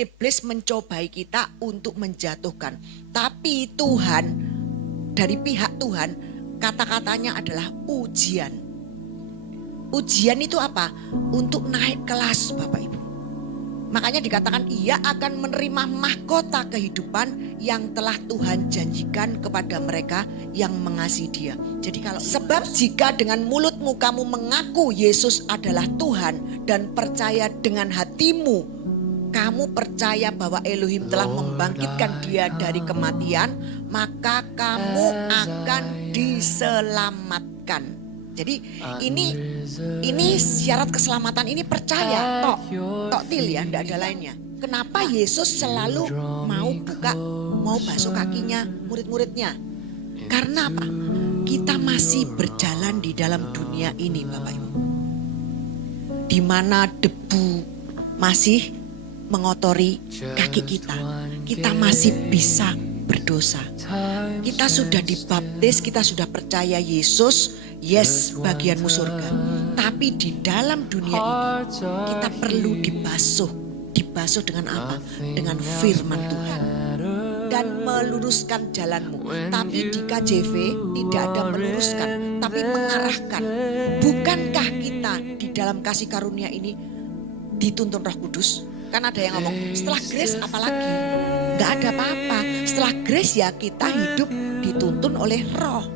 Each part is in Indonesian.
Iblis mencobai kita untuk menjatuhkan. Tapi Tuhan, dari pihak Tuhan, kata-katanya adalah ujian. Ujian itu apa? Untuk naik kelas, Bapak Ibu. Makanya dikatakan ia akan menerima mahkota kehidupan yang telah Tuhan janjikan kepada mereka yang mengasihi Dia. Jadi kalau sebab jika dengan mulutmu kamu mengaku Yesus adalah Tuhan dan percaya dengan hatimu kamu percaya bahwa Elohim telah membangkitkan Dia dari kematian, maka kamu akan diselamatkan. Jadi ini syarat keselamatan ini percaya, tok til ya, tidak ada lainnya. Kenapa Yesus selalu mau basuh kakinya murid-muridnya? Karena apa? Kita masih berjalan di dalam dunia ini, Bapak Ibu, di mana debu masih mengotori kaki kita. Kita masih bisa berdosa. Kita sudah dibaptis, kita sudah percaya Yesus, yes, bagianmu surga. Tapi di dalam dunia ini kita perlu dibasuh. Dibasuh dengan apa? Dengan firman Tuhan. Dan meluruskan jalanmu. Tapi di KJV tidak ada meluruskan, tapi mengarahkan. Bukankah kita di dalam kasih karunia ini dituntun Roh Kudus? Kan ada yang ngomong setelah grace apalagi? Gak ada apa-apa. Setelah grace ya kita hidup dituntun oleh Roh.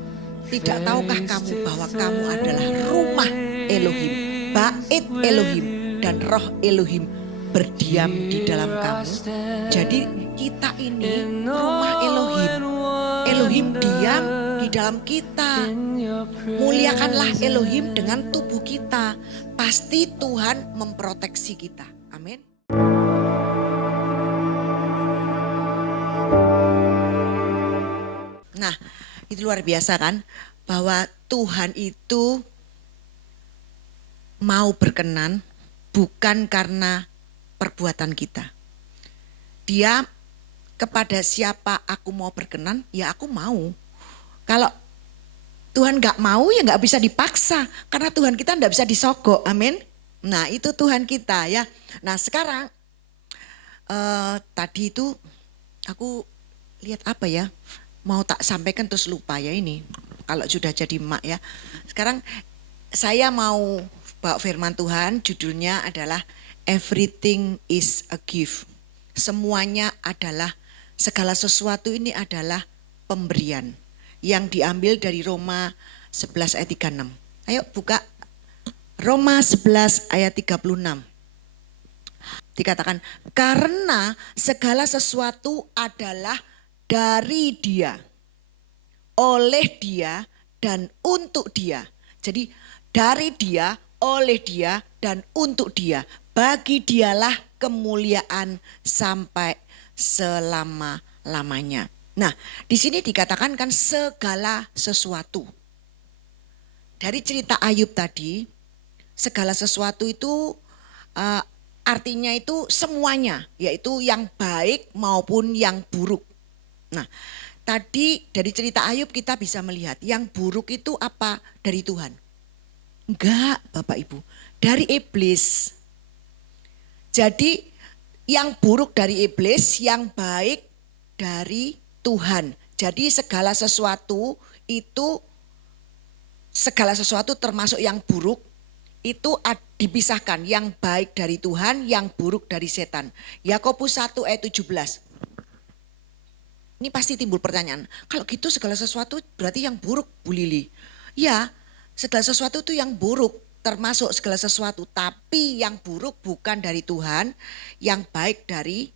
Tidak tahukah kamu bahwa kamu adalah rumah Elohim, bait Elohim, dan Roh Elohim berdiam di dalam kamu. Jadi kita ini rumah Elohim. Elohim diam di dalam kita. Muliakanlah Elohim dengan tubuh kita. Pasti Tuhan memproteksi kita. Amin. Nah, itu luar biasa kan? Bahwa Tuhan itu mau berkenan bukan karena perbuatan kita. Dia kepada siapa aku mau berkenan, ya aku mau. Kalau Tuhan gak mau ya gak bisa dipaksa. Karena Tuhan kita gak bisa disogok, amin. Nah itu Tuhan kita ya. Nah sekarang tadi itu aku lihat apa ya, mau tak sampaikan terus lupa ya ini. Kalau sudah jadi emak ya. Sekarang saya mau bawa firman Tuhan, judulnya adalah Everything is a gift. Semuanya adalah, segala sesuatu ini adalah pemberian. Yang diambil dari Roma 11 ayat 36. Ayo buka Roma 11 ayat 36. Dikatakan karena segala sesuatu adalah dari Dia, oleh Dia, dan untuk Dia. Jadi dari Dia, oleh Dia, dan untuk Dia. Bagi Dialah kemuliaan sampai selama-lamanya. Nah, di sini dikatakan kan segala sesuatu. Dari cerita Ayub tadi, segala sesuatu itu artinya itu semuanya, yaitu yang baik maupun yang buruk. Nah, tadi dari cerita Ayub kita bisa melihat yang buruk itu apa dari Tuhan? Enggak, Bapak Ibu, dari iblis. Jadi yang buruk dari iblis, yang baik dari Tuhan. Jadi segala sesuatu itu, segala sesuatu termasuk yang buruk itu dipisahkan. Yang baik dari Tuhan, yang buruk dari setan. Yakobus 1 ayat 17. Ini pasti timbul pertanyaan, kalau gitu segala sesuatu berarti yang buruk, Bu Lili? Ya, segala sesuatu itu yang buruk, termasuk segala sesuatu. Tapi yang buruk bukan dari Tuhan, yang baik dari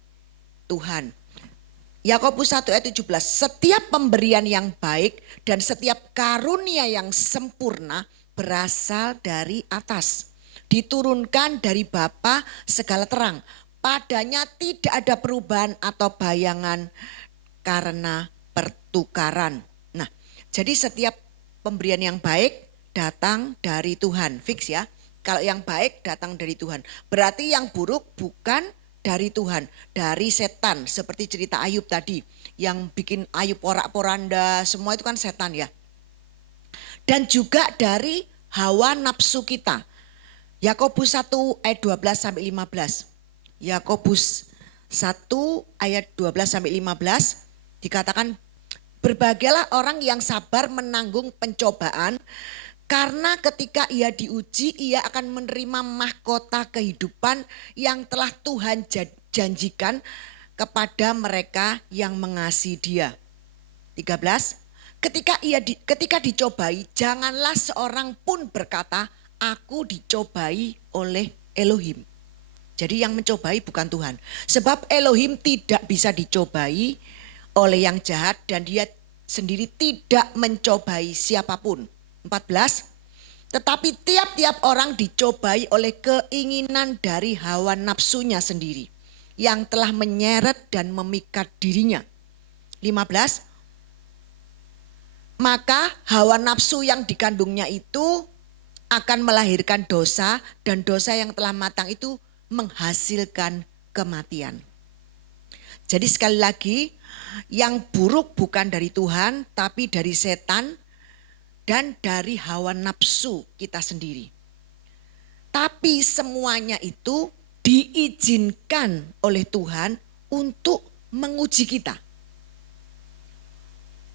Tuhan. Yakobus 1 ayat 17, setiap pemberian yang baik dan setiap karunia yang sempurna berasal dari atas. Diturunkan dari Bapa segala terang. Padanya tidak ada perubahan atau bayangan karena pertukaran. Nah, jadi setiap pemberian yang baik datang dari Tuhan, fix ya. Kalau yang baik datang dari Tuhan. Berarti yang buruk bukan dari Tuhan, dari setan. Seperti cerita Ayub tadi, yang bikin Ayub porak-poranda, semua itu kan setan ya. Dan juga dari hawa nafsu kita. Yakobus 1 ayat 12 sampai 15. Yakobus 1 ayat 12 sampai 15 dikatakan, berbahagialah orang yang sabar menanggung pencobaan, karena ketika ia diuji, ia akan menerima mahkota kehidupan yang telah Tuhan janjikan kepada mereka yang mengasihi Dia. 13. Ketika dicobai, janganlah seorang pun berkata, aku dicobai oleh Elohim. Jadi yang mencobai bukan Tuhan. Sebab Elohim tidak bisa dicobai oleh yang jahat, dan Dia sendiri tidak mencobai siapapun. 14. Tetapi tiap-tiap orang dicobai oleh keinginan dari hawa nafsunya sendiri, yang telah menyeret dan memikat dirinya. 15. Maka hawa nafsu yang dikandungnya itu akan melahirkan dosa, dan dosa yang telah matang itu menghasilkan kematian. Jadi sekali lagi, yang buruk bukan dari Tuhan, tapi dari setan dan dari hawa nafsu kita sendiri. Tapi semuanya itu diizinkan oleh Tuhan untuk menguji kita.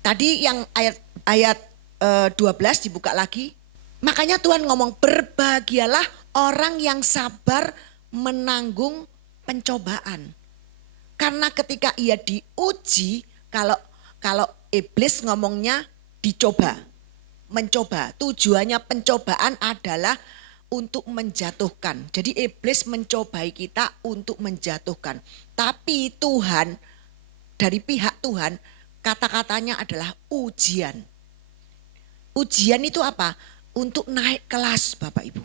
Tadi yang ayat 12 dibuka lagi. Makanya Tuhan ngomong, berbahagialah orang yang sabar menanggung pencobaan. Karena ketika ia diuji, kalau iblis ngomongnya dicoba, mencoba. Tujuannya pencobaan adalah untuk menjatuhkan. Jadi iblis mencobai kita untuk menjatuhkan. Tapi Tuhan, dari pihak Tuhan, kata-katanya adalah ujian. Ujian itu apa? Untuk naik kelas, Bapak Ibu.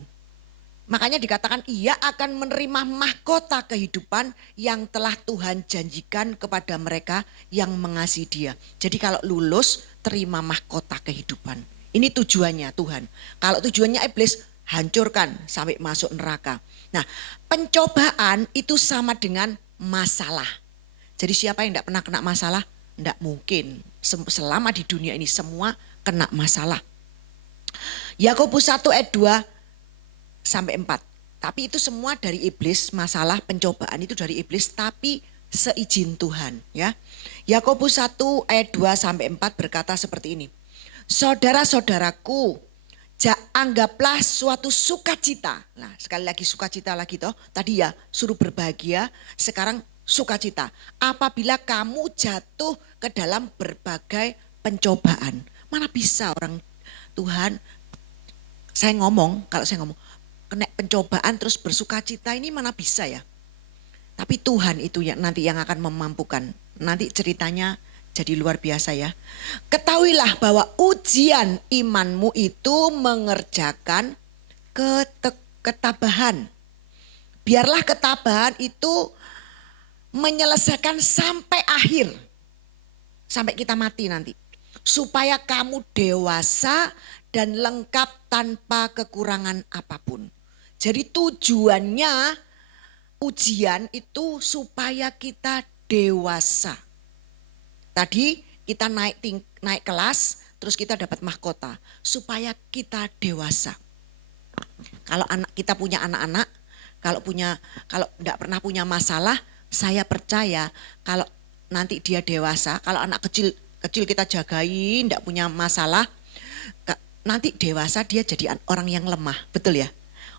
Makanya dikatakan ia akan menerima mahkota kehidupan yang telah Tuhan janjikan kepada mereka yang mengasihi Dia. Jadi kalau lulus, terima mahkota kehidupan. Ini tujuannya Tuhan. Kalau tujuannya iblis, hancurkan sampai masuk neraka. Nah, pencobaan itu sama dengan masalah. Jadi siapa yang tidak pernah kena masalah? Tidak mungkin. Selama di dunia ini semua kena masalah. Yakobus 1 ayat 2 sampai 4. Tapi itu semua dari iblis, masalah pencobaan itu dari iblis, tapi seizin Tuhan, ya. Yakobus 1 ayat 2 sampai 4 berkata seperti ini. Saudara-saudaraku, anggaplah suatu sukacita. Nah, sekali lagi sukacita lagi toh. Tadi ya suruh berbahagia, sekarang sukacita. Apabila kamu jatuh ke dalam berbagai pencobaan. Mana bisa orang Tuhan, kalau saya ngomong kena pencobaan terus bersukacita, ini mana bisa ya. Tapi Tuhan itu yang nanti yang akan memampukan. Nanti ceritanya jadi luar biasa ya. Ketahuilah bahwa ujian imanmu itu mengerjakan ketabahan. Biarlah ketabahan itu menyelesaikan sampai akhir. Sampai kita mati nanti. Supaya kamu dewasa dan lengkap tanpa kekurangan apapun. Jadi tujuannya ujian itu supaya kita dewasa. Tadi kita naik kelas, terus kita dapat mahkota supaya kita dewasa. Kalau kita punya anak-anak, kalau enggak pernah punya masalah, saya percaya kalau nanti dia dewasa, kalau anak kecil kita jagain, enggak punya masalah, nanti dewasa dia jadi orang yang lemah, betul ya?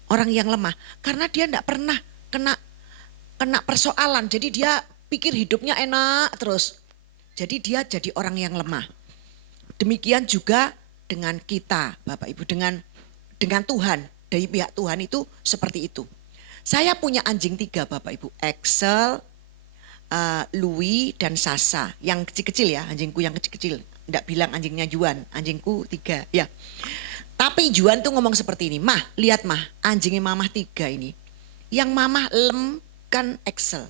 Orang yang lemah karena dia enggak pernah kena persoalan, jadi dia pikir hidupnya enak terus. Jadi dia jadi orang yang lemah. Demikian juga dengan kita, Bapak Ibu, dengan Tuhan, dari pihak Tuhan itu seperti itu. Saya punya anjing 3, Bapak Ibu, Excel, Louis dan Sasa, yang kecil-kecil ya, anjingku yang kecil-kecil. Enggak bilang anjingnya Juan, anjingku 3 ya. Tapi Juan tuh ngomong seperti ini, Mah, lihat Mah, anjingnya Mamah 3 ini. Yang Mamah lem kan Excel.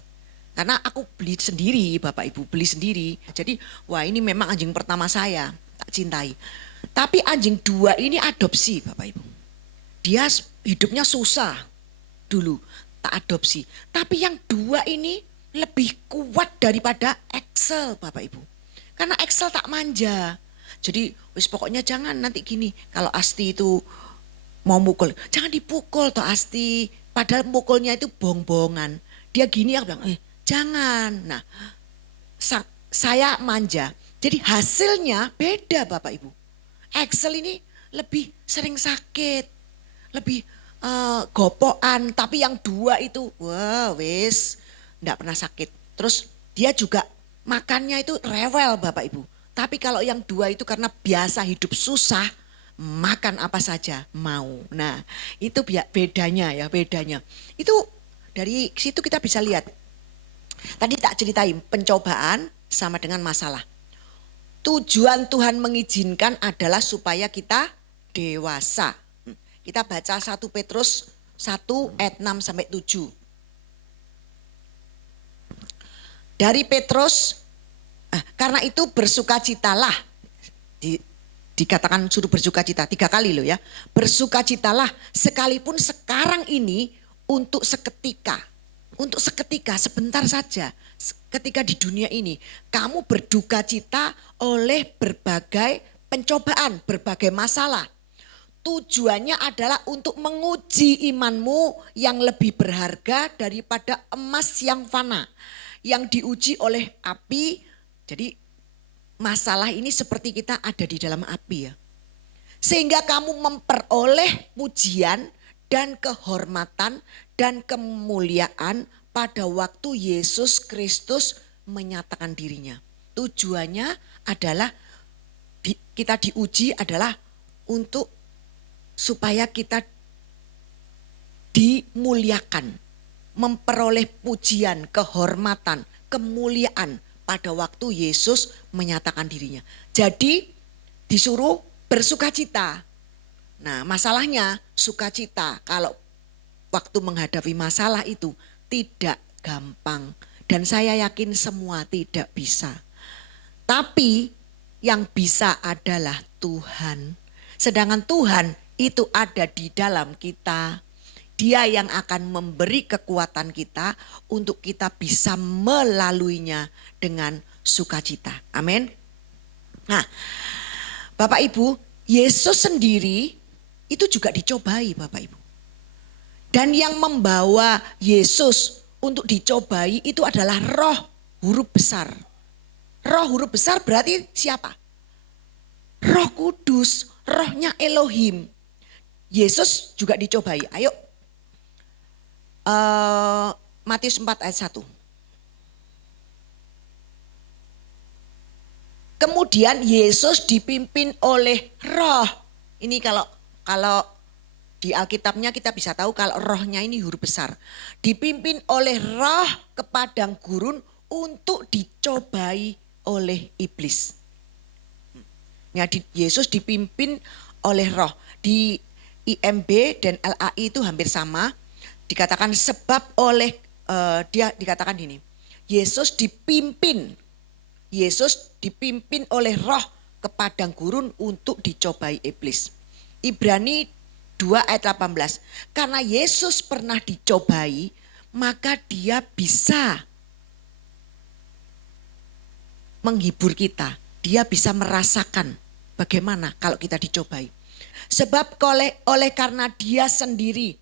Karena aku beli sendiri, Bapak Ibu, beli sendiri. Jadi wah ini memang anjing pertama saya, tak cintai. Tapi anjing 2 ini adopsi, Bapak Ibu. Dia hidupnya susah dulu, tak adopsi. Tapi yang 2 ini lebih kuat daripada Excel, Bapak Ibu. Karena Excel tak manja. Jadi wis pokoknya jangan nanti gini, kalau Asti itu mau mukul, jangan dipukul toh Asti. Padahal mukulnya itu bohong-bohongan. Dia gini, aku bilang, Jangan. Nah, saya manja. Jadi hasilnya beda Bapak Ibu. Excel ini lebih sering sakit, lebih gopoan. Tapi yang 2 itu, wah wis, enggak pernah sakit. Terus dia juga makannya itu rewel Bapak Ibu. Tapi kalau yang 2 itu karena biasa hidup susah, makan apa saja mau. Nah itu bedanya ya, bedanya. Itu dari situ kita bisa lihat. Tadi tak ceritain pencobaan sama dengan masalah. Tujuan Tuhan mengizinkan adalah supaya kita dewasa. Kita baca 1 Petrus 1 ayat 6 sampai 7. Dari Petrus, karena itu bersukacitalah. Dikatakan suruh bersukacita 3 kali loh ya. Bersukacitalah sekalipun sekarang ini untuk seketika. Untuk seketika, sebentar saja. Ketika di dunia ini kamu berduka cita oleh berbagai pencobaan, berbagai masalah. Tujuannya adalah untuk menguji imanmu yang lebih berharga daripada emas yang fana. Yang diuji oleh api. Jadi masalah ini seperti kita ada di dalam api ya. Sehingga kamu memperoleh pujian dan kehormatan dan kemuliaan pada waktu Yesus Kristus menyatakan dirinya. Tujuannya adalah kita diuji adalah untuk supaya kita dimuliakan, memperoleh pujian, kehormatan, kemuliaan pada waktu Yesus menyatakan dirinya. Jadi disuruh bersukacita. Nah masalahnya sukacita kalau waktu menghadapi masalah itu tidak gampang. Dan saya yakin semua tidak bisa. Tapi yang bisa adalah Tuhan. Sedangkan Tuhan itu ada di dalam kita. Dia yang akan memberi kekuatan kita untuk kita bisa melaluinya dengan sukacita. Amin. Nah Bapak Ibu, Yesus sendiri itu juga dicobai Bapak Ibu. Dan yang membawa Yesus untuk dicobai itu adalah roh huruf besar. Roh huruf besar berarti siapa? Roh Kudus, rohnya Elohim. Yesus juga dicobai. Ayo Matius 4 ayat 1. Kemudian Yesus dipimpin oleh roh. Ini kalau di Alkitabnya kita bisa tahu kalau rohnya ini huruf besar. Dipimpin oleh roh ke padang gurun untuk dicobai oleh iblis. Ya, Yesus dipimpin oleh roh. Di IMB dan LAI itu hampir sama. Dikatakan sebab oleh dia dikatakan ini. Yesus dipimpin oleh roh ke padang gurun untuk dicobai iblis. Ibrani 2 ayat 18. Karena Yesus pernah dicobai, maka dia bisa menghibur kita. Dia bisa merasakan bagaimana kalau kita dicobai. Sebab oleh karena dia sendiri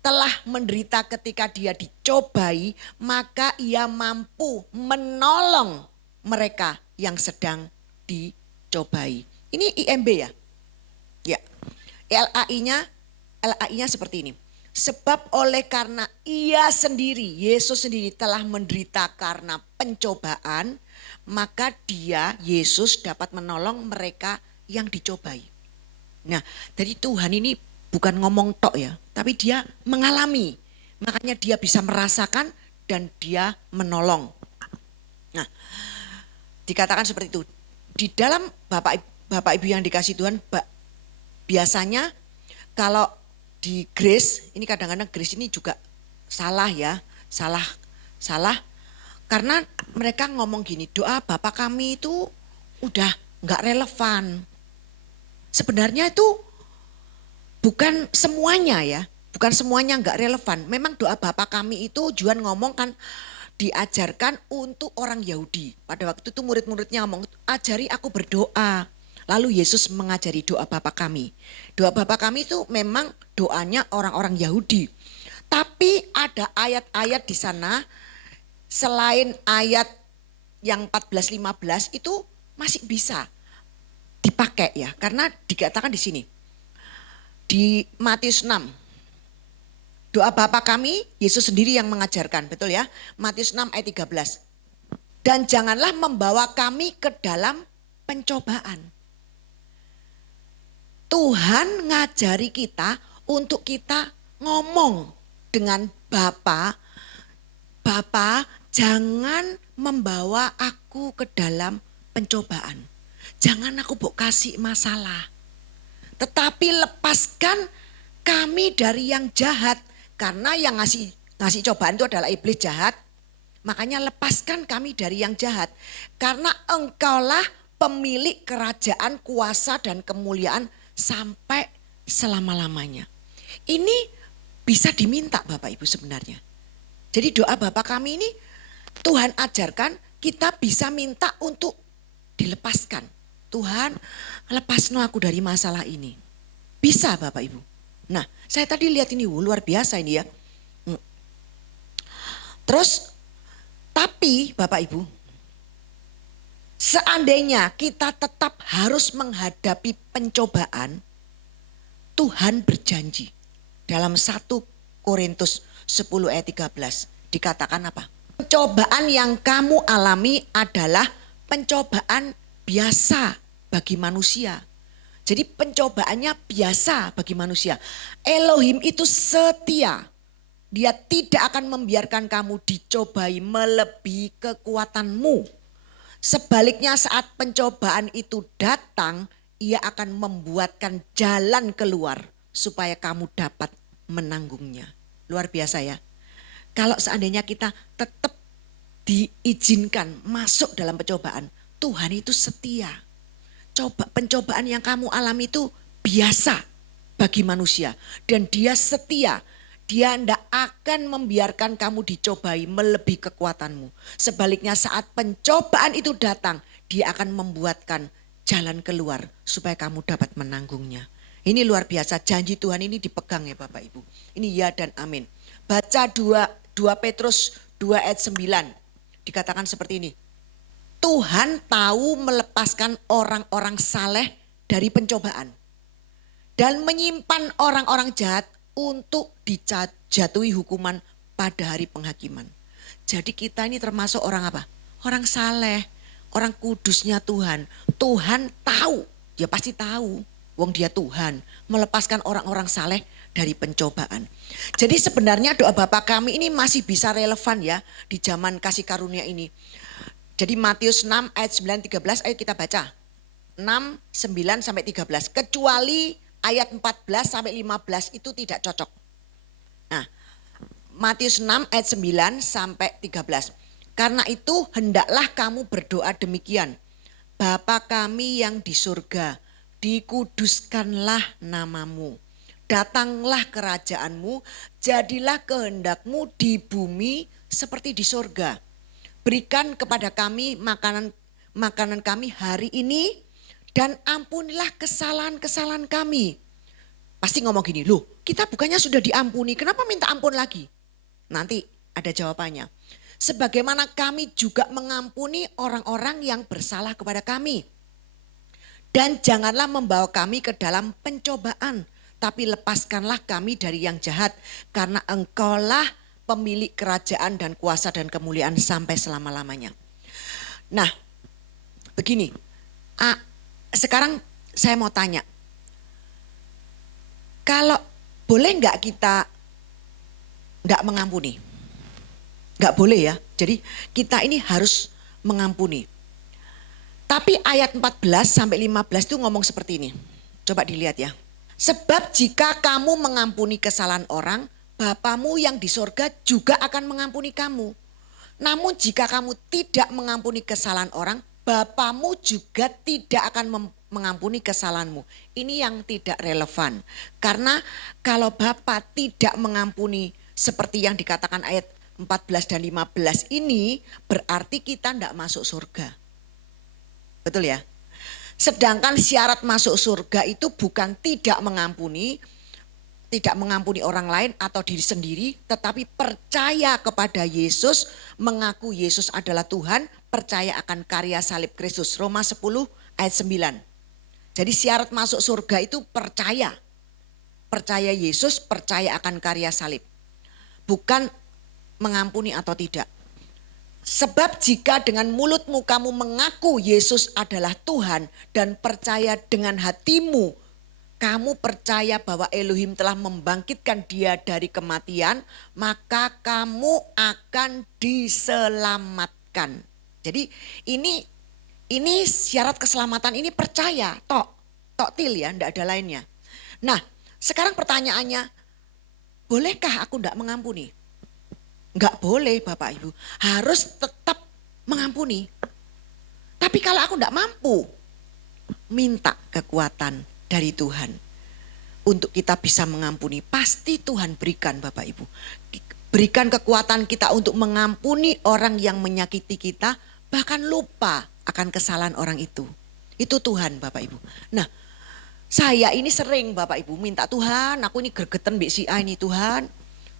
telah menderita ketika dia dicobai, maka ia mampu menolong mereka yang sedang dicobai. Ini IMB ya? Ya. LAI-nya seperti ini. Sebab oleh karena ia sendiri, Yesus sendiri telah menderita karena pencobaan, maka dia, Yesus dapat menolong mereka yang dicobai. Nah, jadi Tuhan ini bukan ngomong tok ya, tapi dia mengalami. Makanya dia bisa merasakan dan dia menolong. Nah, dikatakan seperti itu. Di dalam Bapak Ibu yang dikasih Tuhan, biasanya kalau di Grace, ini kadang-kadang Grace ini juga salah ya, salah. Karena mereka ngomong gini, doa Bapak kami itu udah gak relevan. Sebenarnya itu bukan semuanya ya, bukan semuanya gak relevan. Memang doa Bapak kami itu Juan ngomong kan diajarkan untuk orang Yahudi. Pada waktu itu murid-muridnya ngomong, ajari aku berdoa. Lalu Yesus mengajari doa Bapa kami. Doa Bapa kami itu memang doanya orang-orang Yahudi. Tapi ada ayat-ayat di sana selain ayat yang 14-15 itu masih bisa dipakai ya. Karena dikatakan di sini. Di Matius 6. Doa Bapa kami, Yesus sendiri yang mengajarkan, betul ya. Matius 6 ayat 13. Dan janganlah membawa kami ke dalam pencobaan. Tuhan ngajari kita untuk kita ngomong dengan Bapa. Bapa, jangan membawa aku ke dalam pencobaan. Jangan aku kasih masalah. Tetapi lepaskan kami dari yang jahat. Karena yang ngasih cobaan itu adalah iblis jahat. Makanya lepaskan kami dari yang jahat. Karena engkaulah pemilik kerajaan, kuasa dan kemuliaan sampai selama-lamanya. Ini bisa diminta Bapak Ibu sebenarnya. Jadi doa Bapa kami ini Tuhan ajarkan kita bisa minta untuk dilepaskan. Tuhan lepasno aku dari masalah ini. Bisa Bapak Ibu. Nah saya tadi lihat ini luar biasa ini ya. Terus tapi Bapak Ibu, seandainya kita tetap harus menghadapi pencobaan, Tuhan berjanji dalam 1 Korintus 10 ayat 13 dikatakan apa? Pencobaan yang kamu alami adalah pencobaan biasa bagi manusia. Jadi pencobaannya biasa bagi manusia. Elohim itu setia. Dia tidak akan membiarkan kamu dicobai melebihi kekuatanmu. Sebaliknya saat pencobaan itu datang, ia akan membuatkan jalan keluar supaya kamu dapat menanggungnya. Luar biasa ya. Kalau seandainya kita tetap diizinkan masuk dalam pencobaan, Tuhan itu setia. Pencobaan yang kamu alami itu biasa bagi manusia. Dan dia setia. Dia tidak akan membiarkan kamu dicobai melebihi kekuatanmu. Sebaliknya saat pencobaan itu datang, dia akan membuatkan jalan keluar supaya kamu dapat menanggungnya. Ini luar biasa, janji Tuhan ini dipegang ya Bapak Ibu. Ini ya dan amin. Baca 2 Petrus 2 ayat 9. Dikatakan seperti ini. Tuhan tahu melepaskan orang-orang saleh dari pencobaan. Dan menyimpan orang-orang jahat untuk dijatuhi hukuman pada hari penghakiman. Jadi kita ini termasuk orang apa? Orang saleh, orang kudusnya Tuhan. Tuhan tahu, dia pasti tahu. Wong dia Tuhan melepaskan orang-orang saleh dari pencobaan. Jadi sebenarnya doa Bapa kami ini masih bisa relevan ya di zaman kasih karunia ini. Jadi Matius 6 ayat 9-13 ayo kita baca. 6, 9 sampai 13. Kecuali ayat 14 sampai 15 itu tidak cocok. Nah, Matius 6 ayat 9 sampai 13. Karena itu hendaklah kamu berdoa demikian. Bapa kami yang di surga, dikuduskanlah namamu. Datanglah kerajaanmu, jadilah kehendakmu di bumi seperti di surga. Berikan kepada kami makanan kami hari ini. Dan ampunilah kesalahan-kesalahan kami. Pasti ngomong gini, loh kita bukannya sudah diampuni, kenapa minta ampun lagi? Nanti ada jawabannya. Sebagaimana kami juga mengampuni orang-orang yang bersalah kepada kami. Dan janganlah membawa kami ke dalam pencobaan, tapi lepaskanlah kami dari yang jahat. Karena engkaulah pemilik kerajaan dan kuasa dan kemuliaan sampai selama-lamanya. Nah begini, sekarang saya mau tanya, kalau boleh nggak kita nggak mengampuni? Nggak boleh ya, jadi kita ini harus mengampuni. Tapi ayat 14 sampai 15 itu ngomong seperti ini, coba dilihat ya. Sebab jika kamu mengampuni kesalahan orang, Bapamu yang di sorga juga akan mengampuni kamu. Namun jika kamu tidak mengampuni kesalahan orang, Bapamu juga tidak akan mengampuni kesalahanmu. Ini yang tidak relevan. Karena kalau Bapa tidak mengampuni seperti yang dikatakan ayat 14 dan 15 ini, berarti kita tidak masuk surga. Betul ya? Sedangkan syarat masuk surga itu bukan tidak mengampuni, tidak mengampuni orang lain atau diri sendiri, tetapi percaya kepada Yesus, mengaku Yesus adalah Tuhan, percaya akan karya salib Kristus. Roma 10 ayat 9. Jadi syarat masuk surga itu percaya. Percaya Yesus, percaya akan karya salib. Bukan mengampuni atau tidak. Sebab jika dengan mulutmu kamu mengaku Yesus adalah Tuhan dan percaya dengan hatimu, kamu percaya bahwa Elohim telah membangkitkan dia dari kematian, maka kamu akan diselamatkan. Jadi ini syarat keselamatan, ini percaya, tok til ya, enggak ada lainnya. Nah, sekarang pertanyaannya, bolehkah aku enggak mengampuni? Enggak boleh Bapak Ibu, harus tetap mengampuni. Tapi kalau aku enggak mampu, minta kekuatan dari Tuhan untuk kita bisa mengampuni. Pasti Tuhan berikan Bapak Ibu. Berikan kekuatan kita untuk mengampuni orang yang menyakiti kita, bahkan lupa akan kesalahan orang itu. Itu Tuhan Bapak Ibu. Nah, saya ini sering Bapak Ibu minta, Tuhan aku ini gregetan mbek si A ini Tuhan.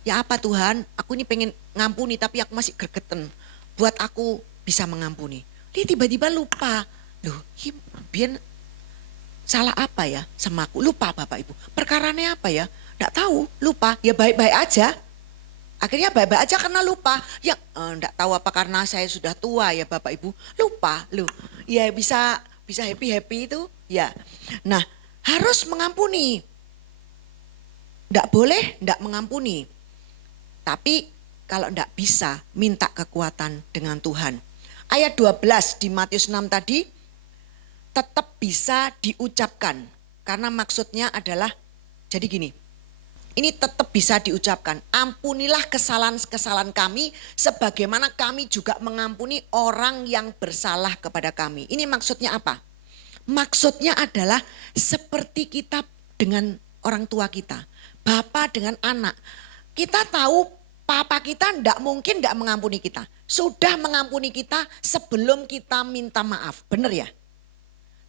Ya apa Tuhan, aku ini pengen ngampuni tapi aku masih gregetan. Buat aku bisa mengampuni. Dia tiba-tiba lupa. Loh, biar salah apa ya sama aku? Lupa Bapak Ibu. Perkaranya apa ya? Nggak tahu, lupa. Ya baik-baik aja. Akhirnya baik-baik aja karena lupa. Ya nggak tahu apa karena saya sudah tua ya Bapak Ibu. Lupa loh. Ya bisa happy-happy itu ya. Nah harus mengampuni. Nggak boleh nggak mengampuni. Tapi kalau nggak bisa minta kekuatan dengan Tuhan. Ayat 12 di Matius 6 tadi tetap bisa diucapkan. Karena maksudnya adalah jadi gini. Ini tetap bisa diucapkan. Ampunilah kesalahan-kesalahan kami sebagaimana kami juga mengampuni orang yang bersalah kepada kami. Ini maksudnya apa? Maksudnya adalah seperti kita dengan orang tua kita. Bapak dengan anak. Kita tahu papa kita tidak mungkin tidak mengampuni kita. Sudah mengampuni kita sebelum kita minta maaf. Benar ya?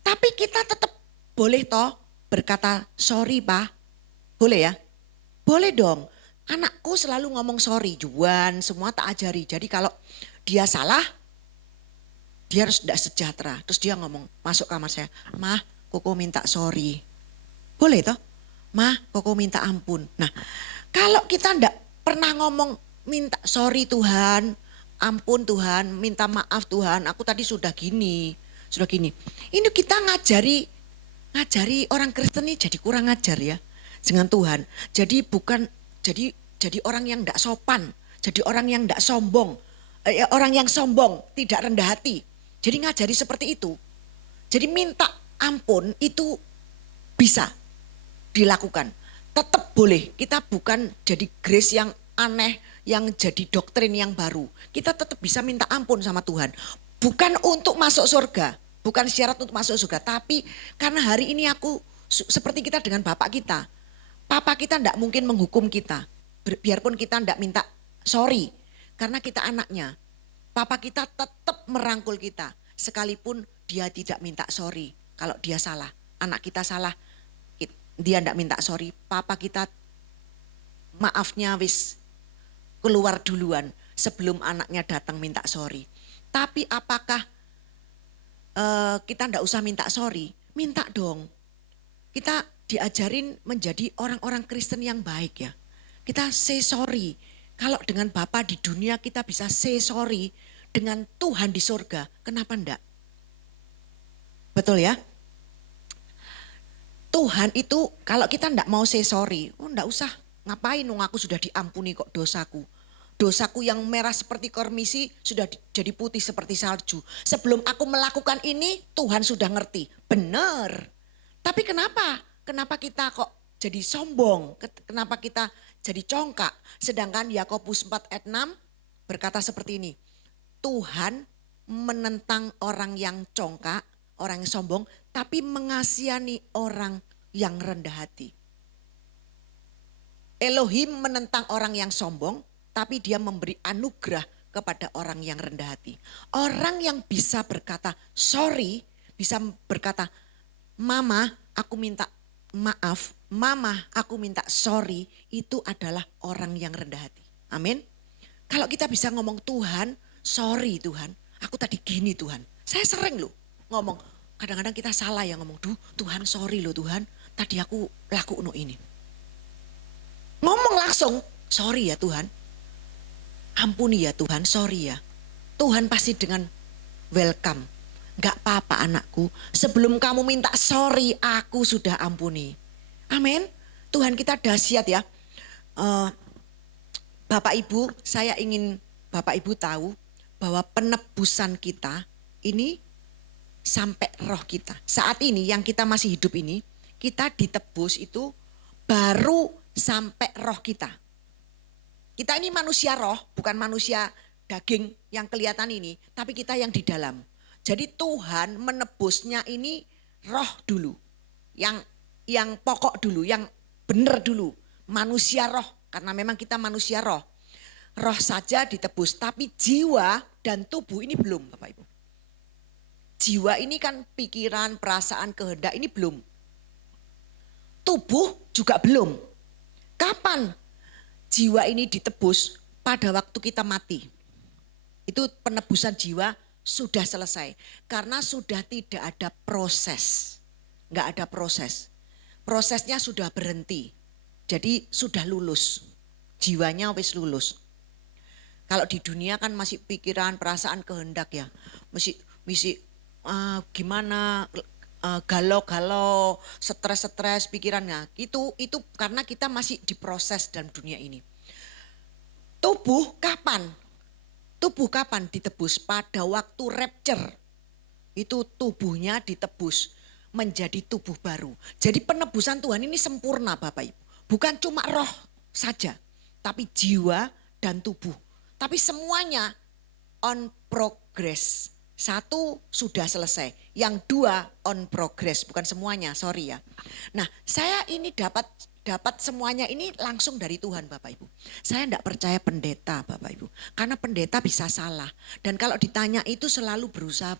Tapi kita tetap boleh toh berkata sorry Pak. Boleh ya? Boleh dong. Anakku selalu ngomong sorry. Juan semua tak ajari. Jadi kalau dia salah, dia harus tidak sejahtera. Terus dia ngomong masuk kamar saya. Mah, Koko minta sorry. Boleh toh? Mah, Koko minta ampun. Nah kalau kita tidak pernah ngomong minta sorry Tuhan, ampun Tuhan, minta maaf Tuhan, aku tadi sudah gini. Ini kita ngajari orang Kristen ini jadi kurang ajar ya dengan Tuhan. Jadi jadi orang yang tidak sopan, jadi orang yang tidak sombong, orang yang sombong, tidak rendah hati. Jadi ngajari seperti itu. Jadi minta ampun itu bisa dilakukan. Tetap boleh, kita bukan jadi grace yang aneh, yang jadi doktrin yang baru. Kita tetap bisa minta ampun sama Tuhan. Bukan untuk masuk surga, bukan syarat untuk masuk surga. Tapi karena hari ini aku seperti kita dengan bapak kita. Papa kita tidak mungkin menghukum kita. Biarpun kita tidak minta sorry. Karena kita anaknya. Papa kita tetap merangkul kita. Sekalipun dia tidak minta sorry. Kalau dia salah, anak kita salah. Dia tidak minta sorry, papa kita maafnya wis keluar duluan sebelum anaknya datang minta sorry. Tapi apakah kita tidak usah minta sorry? Minta dong. Kita diajarin menjadi orang-orang Kristen yang baik ya. Kita say sorry. Kalau dengan Bapa di dunia kita bisa say sorry, dengan Tuhan di surga, kenapa enggak? Betul ya? Tuhan itu kalau kita enggak mau say sorry, enggak usah ngapain dong, aku sudah diampuni kok dosaku. Dosaku yang merah seperti kormisi sudah jadi putih seperti salju. Sebelum aku melakukan ini Tuhan sudah ngerti. Benar. Tapi kenapa? Kenapa kita kok jadi sombong? Kenapa kita jadi congkak? Sedangkan Yakobus 4 ayat 6 berkata seperti ini. Tuhan menentang orang yang congkak, orang yang sombong, tapi mengasihani orang yang rendah hati. Elohim menentang orang yang sombong, tapi dia memberi anugerah kepada orang yang rendah hati. Orang yang bisa berkata sorry, bisa berkata, Mama aku minta maaf, Mama, aku minta sorry, itu adalah orang yang rendah hati. Amin. Kalau kita bisa ngomong, Tuhan, sorry Tuhan, aku tadi gini Tuhan. Saya sering loh ngomong, kadang-kadang kita salah ya ngomong, Tuhan sorry loh Tuhan, tadi aku lakuin ini. Ngomong langsung, sorry ya Tuhan, ampuni ya Tuhan, sorry ya. Tuhan pasti dengan welcome. Gak apa-apa anakku, sebelum kamu minta sorry, aku sudah ampuni. Amin. Tuhan kita dahsyat ya. Bapak Ibu, saya ingin Bapak Ibu tahu bahwa penebusan kita ini sampai roh kita. Saat ini yang kita masih hidup ini, kita ditebus itu baru sampai roh kita. Kita ini manusia roh, bukan manusia daging yang kelihatan ini, tapi kita yang di dalam. Jadi Tuhan menebusnya ini roh dulu, yang pokok dulu, yang benar dulu, manusia roh, karena memang kita manusia roh. Roh saja ditebus, tapi jiwa dan tubuh ini belum, Bapak Ibu. Jiwa ini kan pikiran, perasaan, kehendak ini belum. Tubuh juga belum. Kapan jiwa ini ditebus? Pada waktu kita mati. Itu penebusan jiwa sudah selesai. Karena sudah tidak ada proses. Enggak ada proses. Prosesnya sudah berhenti. Jadi sudah lulus. Jiwanya wis lulus. Kalau di dunia kan masih pikiran, perasaan, kehendak ya. Masih gimana, galau-galau, stres-stres pikirannya. Itu karena kita masih diproses dalam dunia ini. Tubuh kapan? Tubuh kapan ditebus? Pada waktu rapture. Itu tubuhnya ditebus menjadi tubuh baru. Jadi penebusan Tuhan ini sempurna Bapak Ibu. Bukan cuma roh saja, tapi jiwa dan tubuh. Tapi semuanya on progress. Satu sudah selesai, yang dua on progress, bukan semuanya, sorry ya. Nah, saya ini dapat semuanya ini langsung dari Tuhan Bapak Ibu. Saya tidak percaya pendeta Bapak Ibu, karena pendeta bisa salah. Dan kalau ditanya itu selalu berusaha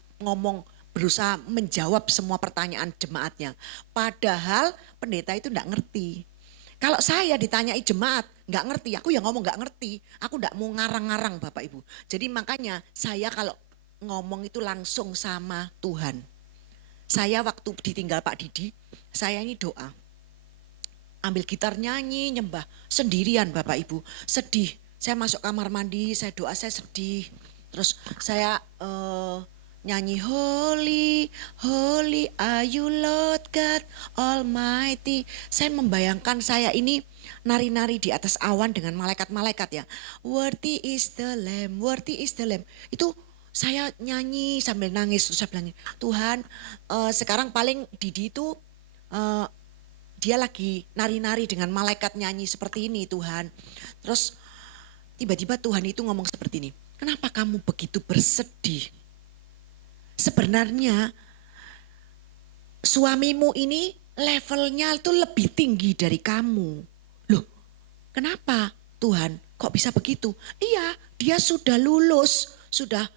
menjawab semua pertanyaan jemaatnya. Padahal pendeta itu tidak ngerti. Kalau saya ditanyai jemaat, nggak ngerti, aku yang ngomong nggak ngerti. Aku nggak mau ngarang-ngarang Bapak Ibu. Jadi makanya saya kalau ngomong itu langsung sama Tuhan. Saya waktu ditinggal Pak Didi, saya ini doa. Ambil gitar nyanyi, nyembah sendirian Bapak Ibu. Sedih, saya masuk kamar mandi, saya doa, saya sedih. Terus saya nyanyi holy, holy are you Lord God Almighty. Saya membayangkan saya ini nari-nari di atas awan dengan malaikat-malaikat ya. Worthy is the Lamb, worthy is the Lamb. Itu saya nyanyi sambil nangis. Terus saya bilang, Tuhan sekarang paling Didi itu dia lagi nari-nari dengan malaikat nyanyi seperti ini Tuhan. Terus tiba-tiba Tuhan itu ngomong seperti ini. Kenapa kamu begitu bersedih? Sebenarnya suamimu ini levelnya itu lebih tinggi dari kamu. Loh, kenapa Tuhan kok bisa begitu? Iya, dia sudah lulus, sudah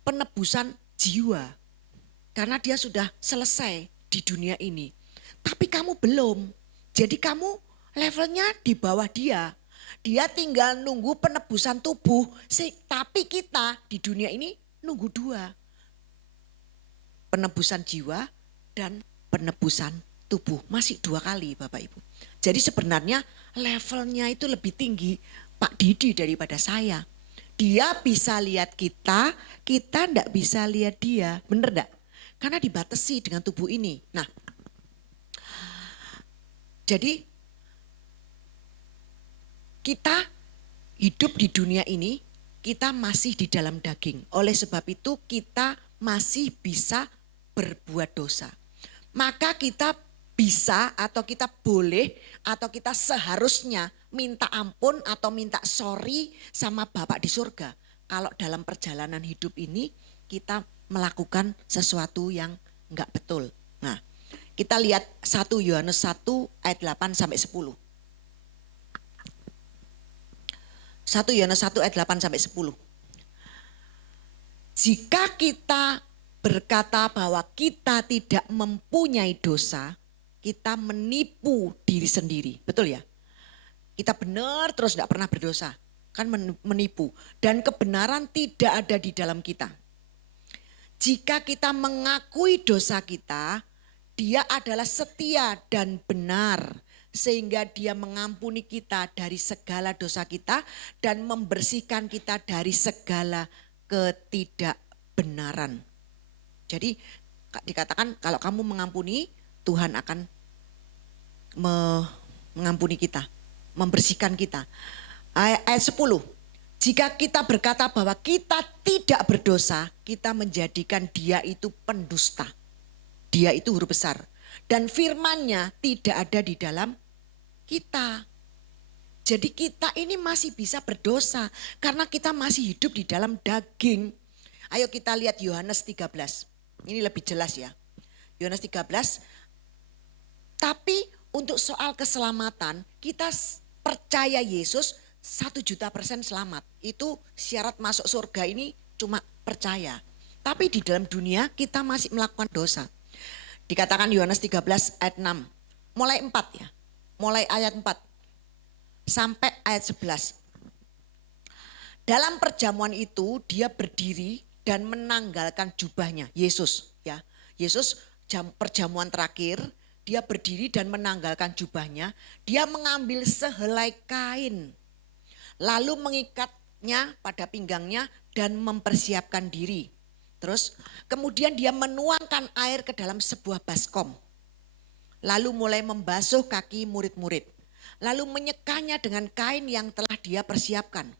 penebusan jiwa. Karena dia sudah selesai di dunia ini. Tapi kamu belum. Jadi kamu levelnya di bawah dia. Dia tinggal nunggu penebusan tubuh. Tapi kita di dunia ini nunggu dua. Penebusan jiwa dan penebusan tubuh. Masih dua kali Bapak Ibu. Jadi sebenarnya levelnya itu lebih tinggi Pak Didi daripada saya. Dia bisa lihat kita enggak bisa lihat dia. Bener enggak? Karena dibatasi dengan tubuh ini. Nah, jadi kita hidup di dunia ini, kita masih di dalam daging. Oleh sebab itu kita masih bisa berbuat dosa. Maka kita bisa atau kita boleh atau kita seharusnya minta ampun atau minta sorry sama Bapak di surga. Kalau dalam perjalanan hidup ini kita melakukan sesuatu yang enggak betul. Nah, kita lihat 1 Yohanes 1 ayat 8 sampai 10. 1 Yohanes 1 ayat 8 sampai 10. Jika kita berkata bahwa kita tidak mempunyai dosa, kita menipu diri sendiri. Betul ya? Kita benar terus tidak pernah berdosa. Kan menipu. Dan kebenaran tidak ada di dalam kita. Jika kita mengakui dosa kita, Dia adalah setia dan benar. Sehingga Dia mengampuni kita dari segala dosa kita dan membersihkan kita dari segala ketidakbenaran. Jadi dikatakan kalau kamu mengampuni, Tuhan akan mengampuni kita, membersihkan kita. Ayat 10, jika kita berkata bahwa kita tidak berdosa, kita menjadikan Dia itu pendusta. Dia itu huruf besar. Dan firman-Nya tidak ada di dalam kita. Jadi kita ini masih bisa berdosa karena kita masih hidup di dalam daging. Ayo kita lihat Yohanes 13. Ini lebih jelas ya. Yohanes 13. Tapi untuk soal keselamatan, kita percaya Yesus 1.000.000% selamat. Itu syarat masuk surga ini cuma percaya. Tapi di dalam dunia kita masih melakukan dosa. Dikatakan Yohanes 13 ayat 6. Mulai 4 ya. Mulai ayat 4 sampai ayat 11. Dalam perjamuan itu dia berdiri dan menanggalkan jubahnya. Yesus ya. Yesus perjamuan terakhir dia berdiri dan menanggalkan jubahnya. Dia mengambil sehelai kain. Lalu mengikatnya pada pinggangnya dan mempersiapkan diri. Terus kemudian dia menuangkan air ke dalam sebuah baskom. Lalu mulai membasuh kaki murid-murid. Lalu menyekanya dengan kain yang telah dia persiapkan.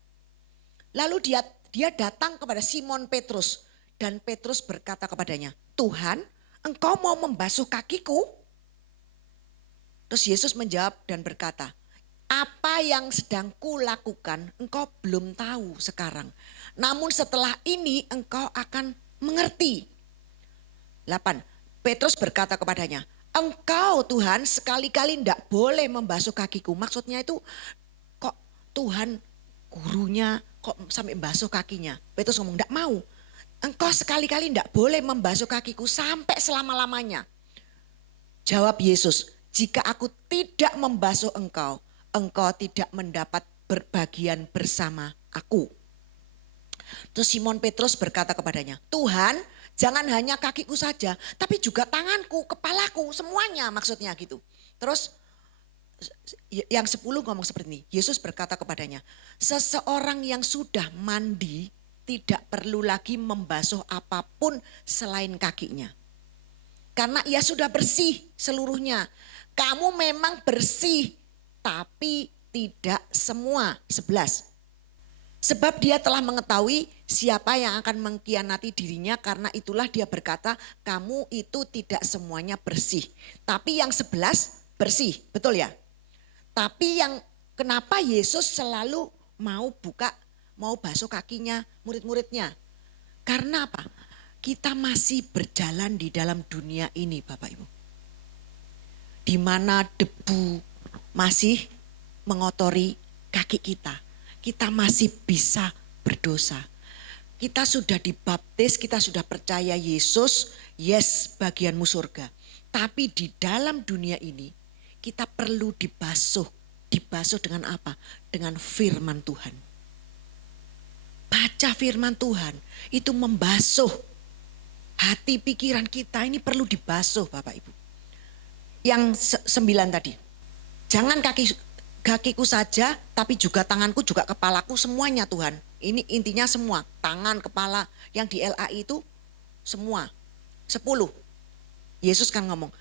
Lalu dia datang kepada Simon Petrus. Dan Petrus berkata kepadanya, Tuhan, engkau mau membasuh kakiku? Terus Yesus menjawab dan berkata, apa yang sedang kulakukan engkau belum tahu sekarang. Namun setelah ini engkau akan mengerti. 8. Petrus berkata kepadanya, engkau Tuhan sekali-kali tidak boleh membasuh kakiku. Maksudnya itu kok Tuhan gurunya kok sampai membasuh kakinya. Petrus ngomong tidak mau. Engkau sekali-kali tidak boleh membasuh kakiku sampai selama-lamanya. Jawab Yesus, jika aku tidak membasuh engkau, engkau tidak mendapat berbagian bersama aku. Terus Simon Petrus berkata kepadanya, Tuhan jangan hanya kakiku saja, tapi juga tanganku, kepalaku, semuanya maksudnya gitu. Terus yang 10 ngomong seperti ini, Yesus berkata kepadanya, seseorang yang sudah mandi tidak perlu lagi membasuh apapun selain kakinya. Karena ia sudah bersih seluruhnya. Kamu memang bersih, tapi tidak semua. 11. Sebab dia telah mengetahui siapa yang akan mengkhianati dirinya, karena itulah dia berkata, kamu itu tidak semuanya bersih. Tapi yang 11 bersih, betul ya? Tapi yang kenapa Yesus selalu mau basuh kakinya murid-muridnya? Karena apa? Kita masih berjalan di dalam dunia ini Bapak Ibu. Di mana debu masih mengotori kaki kita. Kita masih bisa berdosa. Kita sudah dibaptis, kita sudah percaya Yesus, yes bagianmu surga. Tapi di dalam dunia ini kita perlu dibasuh. Dibasuh dengan apa? Dengan firman Tuhan. Baca firman Tuhan, itu membasuh hati pikiran kita, ini perlu dibasuh Bapak Ibu. Yang 9 tadi, jangan kakiku saja, tapi juga tanganku, juga kepalaku, semuanya Tuhan. Ini intinya semua, tangan, kepala, yang di LAI itu semua. 10, Yesus kan ngomong,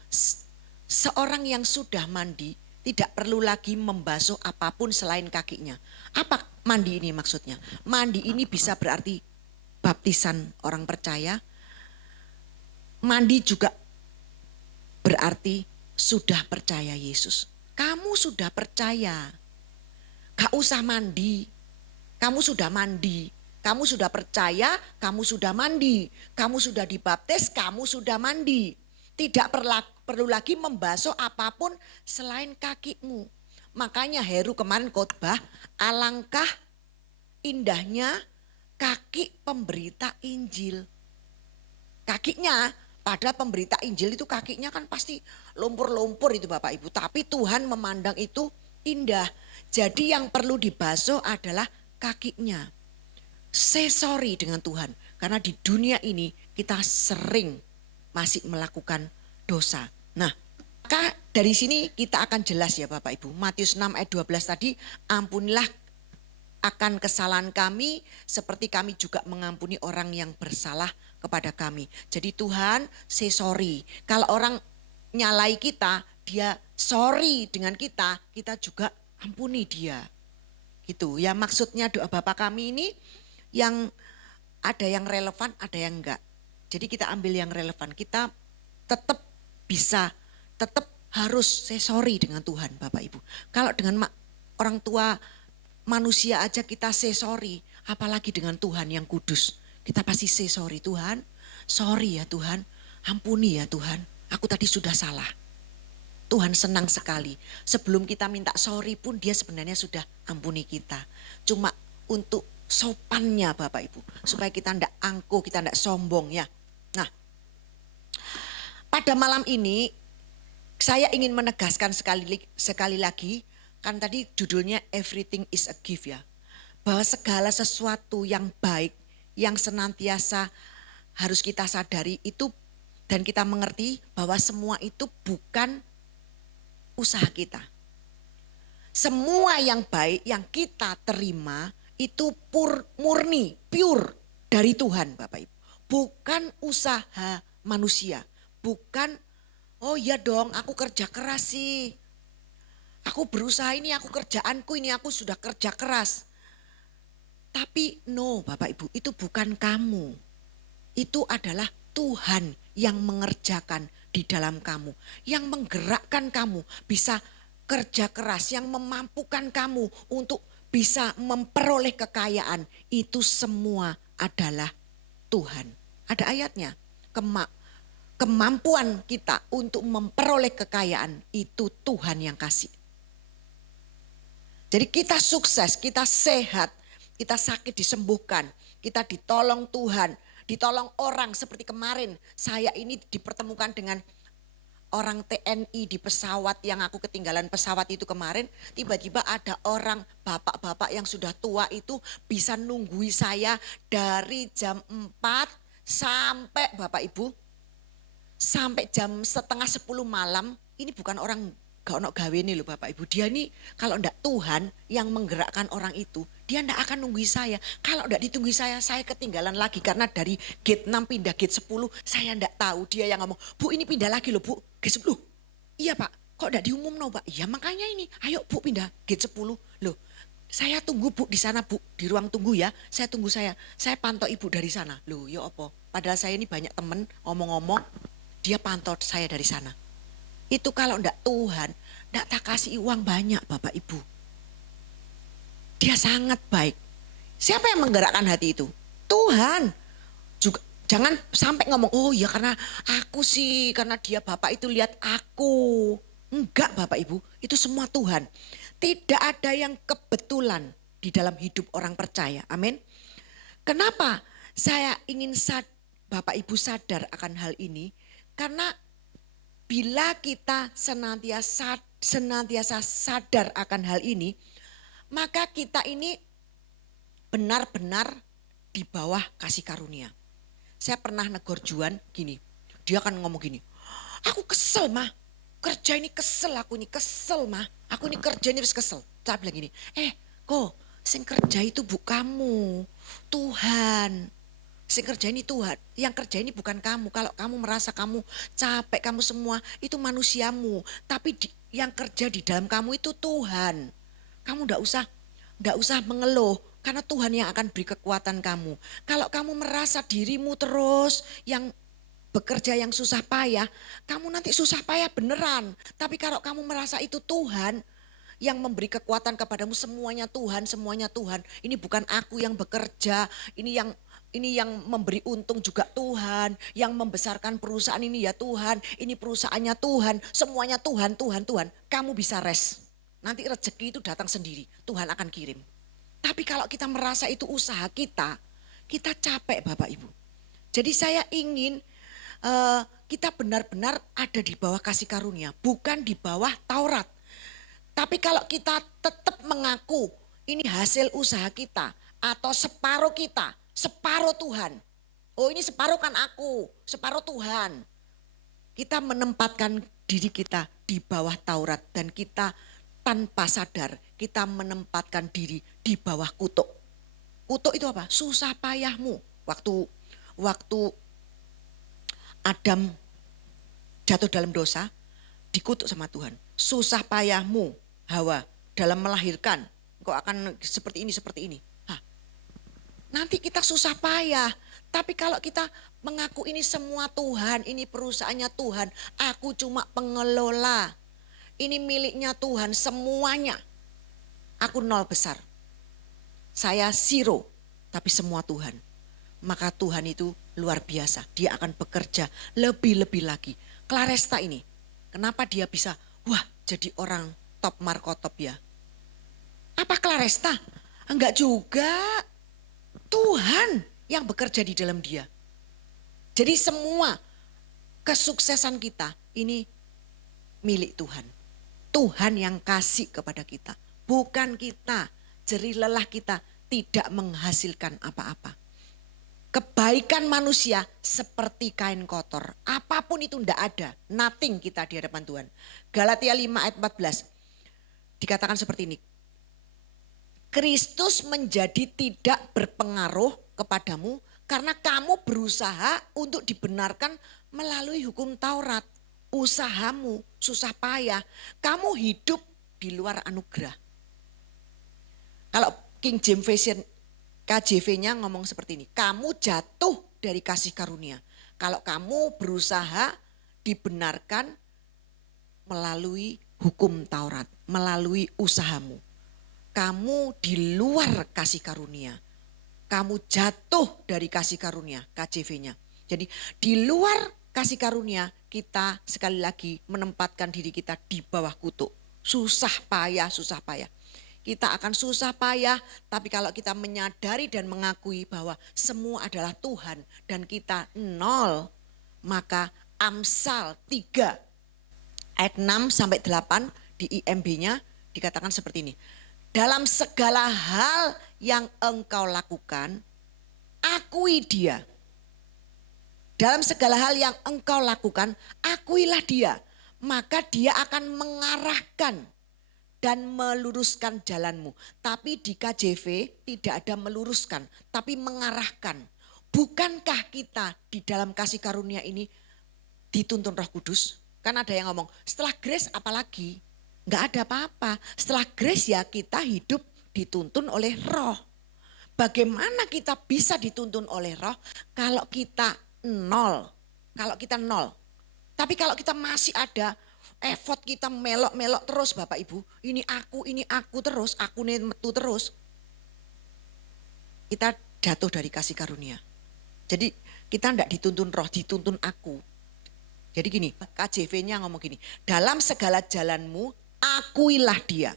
seorang yang sudah mandi tidak perlu lagi membasuh apapun selain kakinya. Apa mandi ini maksudnya? Mandi ini bisa berarti baptisan orang percaya. Mandi juga berarti sudah percaya Yesus. Kamu sudah percaya. Gak usah mandi. Kamu sudah mandi. Kamu sudah percaya, kamu sudah mandi. Kamu sudah dibaptis, kamu sudah mandi. Tidak perlu lagi membasuh apapun selain kakimu. Makanya Heru kemarin khotbah, alangkah indahnya kaki pemberita Injil. Kakinya Padahal pemberita Injil itu kakinya kan pasti lumpur-lumpur itu Bapak Ibu. Tapi Tuhan memandang itu indah. Jadi yang perlu dibasuh adalah kakinya. Say sorry dengan Tuhan. Karena di dunia ini kita sering masih melakukan dosa. Nah, maka dari sini kita akan jelas ya Bapak Ibu. Matius 6 ayat 12 tadi, ampunilah akan kesalahan kami seperti kami juga mengampuni orang yang bersalah kepada kami. Jadi Tuhan say sorry. Kalau orang nyalai kita, dia sorry dengan kita juga ampuni dia. Gitu ya, maksudnya doa Bapa kami ini yang ada yang relevan, ada yang enggak. Jadi kita ambil yang relevan. Kita tetap bisa, tetap harus say sorry dengan Tuhan Bapak Ibu. Kalau dengan orang tua manusia aja kita say sorry, apalagi dengan Tuhan yang kudus. Kita pasti say sorry, Tuhan, sorry ya Tuhan, ampuni ya Tuhan, aku tadi sudah salah. Tuhan senang sekali, sebelum kita minta sorry pun dia sebenarnya sudah ampuni kita. Cuma untuk sopannya Bapak Ibu, supaya kita tidak angkuh, kita tidak sombong ya. Nah, pada malam ini saya ingin menegaskan sekali lagi, kan tadi judulnya everything is a gift ya. Bahwa segala sesuatu yang baik, yang senantiasa harus kita sadari itu dan kita mengerti bahwa semua itu bukan usaha kita. Semua yang baik yang kita terima itu murni, pure dari Tuhan Bapak Ibu. Bukan usaha manusia, bukan oh iya dong aku kerja keras sih. Aku berusaha ini, aku kerjaanku ini, aku sudah kerja keras. Tapi no Bapak Ibu, itu bukan kamu. Itu adalah Tuhan yang mengerjakan di dalam kamu. Yang menggerakkan kamu bisa kerja keras, yang memampukan kamu untuk bisa memperoleh kekayaan. Itu semua adalah Tuhan. Ada ayatnya, kemampuan kita untuk memperoleh kekayaan itu Tuhan yang kasih. Jadi kita sukses, kita sehat, kita sakit disembuhkan, kita ditolong Tuhan, ditolong orang seperti kemarin. Saya ini dipertemukan dengan orang TNI di pesawat yang aku ketinggalan pesawat itu kemarin. Tiba-tiba ada orang bapak-bapak yang sudah tua itu bisa nunggui saya dari jam 4 sampai Bapak Ibu. Sampai jam setengah 10 malam, ini bukan orang gak ono gawe nih loh Bapak Ibu. Dia nih kalau ndak Tuhan yang menggerakkan orang itu, dia ndak akan nunggu saya. Kalau ndak ditunggu saya ketinggalan lagi. Karena dari gate 6 pindah gate 10, saya ndak tahu. Dia yang ngomong, Bu ini pindah lagi loh Bu, gate 10. Iya Pak, kok ndak diumum no Pak? Ya makanya ini, ayo Bu pindah gate 10. Loh, saya tunggu Bu di sana Bu, di ruang tunggu ya. Saya tunggu saya pantau Ibu dari sana. Loh ya apa? Padahal saya ini banyak temen ngomong-ngomong, dia pantau saya dari sana. Itu kalau ndak Tuhan, ndak tak kasih uang banyak Bapak Ibu. Dia sangat baik. Siapa yang menggerakkan hati itu? Tuhan. Juga jangan sampai ngomong, oh ya karena aku sih, karena dia Bapak itu lihat aku. Enggak Bapak Ibu, itu semua Tuhan. Tidak ada yang kebetulan di dalam hidup orang percaya. Amin. Kenapa saya ingin Bapak Ibu sadar akan hal ini? Karena bila kita senantiasa sadar akan hal ini, maka kita ini benar-benar di bawah kasih karunia. Saya pernah negor Juan gini, dia kan ngomong gini, aku kesel mah, kerja ini kesel, aku ini kesel mah, aku ini kerja ini kesel. Saya bilang gini, kok sing kerja itu bu kamu, Tuhan. Sing kerja ini Tuhan, yang kerja ini bukan kamu. Kalau kamu merasa kamu capek, kamu semua itu manusiamu. Tapi yang kerja di dalam kamu itu Tuhan. Kamu ndak usah mengeluh, karena Tuhan yang akan beri kekuatan kamu. Kalau kamu merasa dirimu terus yang bekerja yang susah payah, kamu nanti susah payah beneran. Tapi kalau kamu merasa itu Tuhan yang memberi kekuatan kepadamu, semuanya Tuhan, semuanya Tuhan. Ini bukan aku yang bekerja, ini yang memberi untung juga Tuhan, yang membesarkan perusahaan ini ya Tuhan, ini perusahaannya Tuhan, semuanya Tuhan, Tuhan, Tuhan. Kamu bisa rest, nanti rezeki itu datang sendiri, Tuhan akan kirim. Tapi kalau kita merasa itu usaha kita capek Bapak Ibu. Jadi saya ingin kita benar-benar ada di bawah kasih karunia, bukan di bawah Taurat. Tapi kalau kita tetap mengaku ini hasil usaha kita atau separuh kita, separuh Tuhan. Oh ini separuh kan aku, separuh Tuhan. Kita menempatkan diri kita di bawah Taurat dan kita tanpa sadar kita menempatkan diri di bawah kutuk. Kutuk itu apa? Susah payahmu. Waktu Adam jatuh dalam dosa, dikutuk sama Tuhan. Susah payahmu Hawa dalam melahirkan. Kau akan seperti ini. Nanti kita susah payah. Tapi kalau kita mengaku ini semua Tuhan, ini perusahaannya Tuhan, aku cuma pengelola. Ini miliknya Tuhan semuanya. Aku nol besar. Saya zero, tapi semua Tuhan. Maka Tuhan itu luar biasa. Dia akan bekerja lebih-lebih lagi. Claresta ini, kenapa dia bisa, jadi orang top markotop ya? Apa Claresta? Enggak juga. Tuhan yang bekerja di dalam dia. Jadi semua kesuksesan kita ini milik Tuhan. Tuhan yang kasih kepada kita. Bukan kita. Jerih lelah kita tidak menghasilkan apa-apa. Kebaikan manusia seperti kain kotor. Apapun itu tidak ada. Nothing kita di hadapan Tuhan. Galatia 5 ayat 14. Dikatakan seperti ini. Kristus menjadi tidak berpengaruh kepadamu karena kamu berusaha untuk dibenarkan melalui hukum Taurat. Usahamu susah payah. Kamu hidup di luar anugerah. Kalau King James Version KJV-nya ngomong seperti ini. Kamu jatuh dari kasih karunia. Kalau kamu berusaha dibenarkan melalui hukum Taurat. Melalui usahamu. Kamu di luar kasih karunia. Kamu jatuh dari kasih karunia, KJV-nya. Jadi di luar kasih karunia kita sekali lagi menempatkan diri kita di bawah kutuk. Susah payah. Kita akan susah payah, tapi kalau kita menyadari dan mengakui bahwa semua adalah Tuhan dan kita nol, maka Amsal 3 ayat 6 sampai 8 di IMB-nya dikatakan seperti ini. Dalam segala hal yang engkau lakukan, akui dia. Dalam segala hal yang engkau lakukan, akuilah dia. Maka dia akan mengarahkan dan meluruskan jalanmu. Tapi di KJV tidak ada meluruskan, tapi mengarahkan. Bukankah kita di dalam kasih karunia ini dituntun Roh Kudus? Kan ada yang ngomong, setelah grace apalagi? Enggak ada apa-apa. Setelah grace ya kita hidup dituntun oleh Roh. Bagaimana kita bisa dituntun oleh Roh kalau kita nol? Kalau kita nol. Tapi kalau kita masih ada effort kita melok-melok terus Bapak Ibu. Ini aku terus, aku metu terus. Kita jatuh dari kasih karunia. Jadi kita enggak dituntun Roh, dituntun aku. Jadi gini, KJV-nya ngomong gini. Dalam segala jalanmu akuilah dia.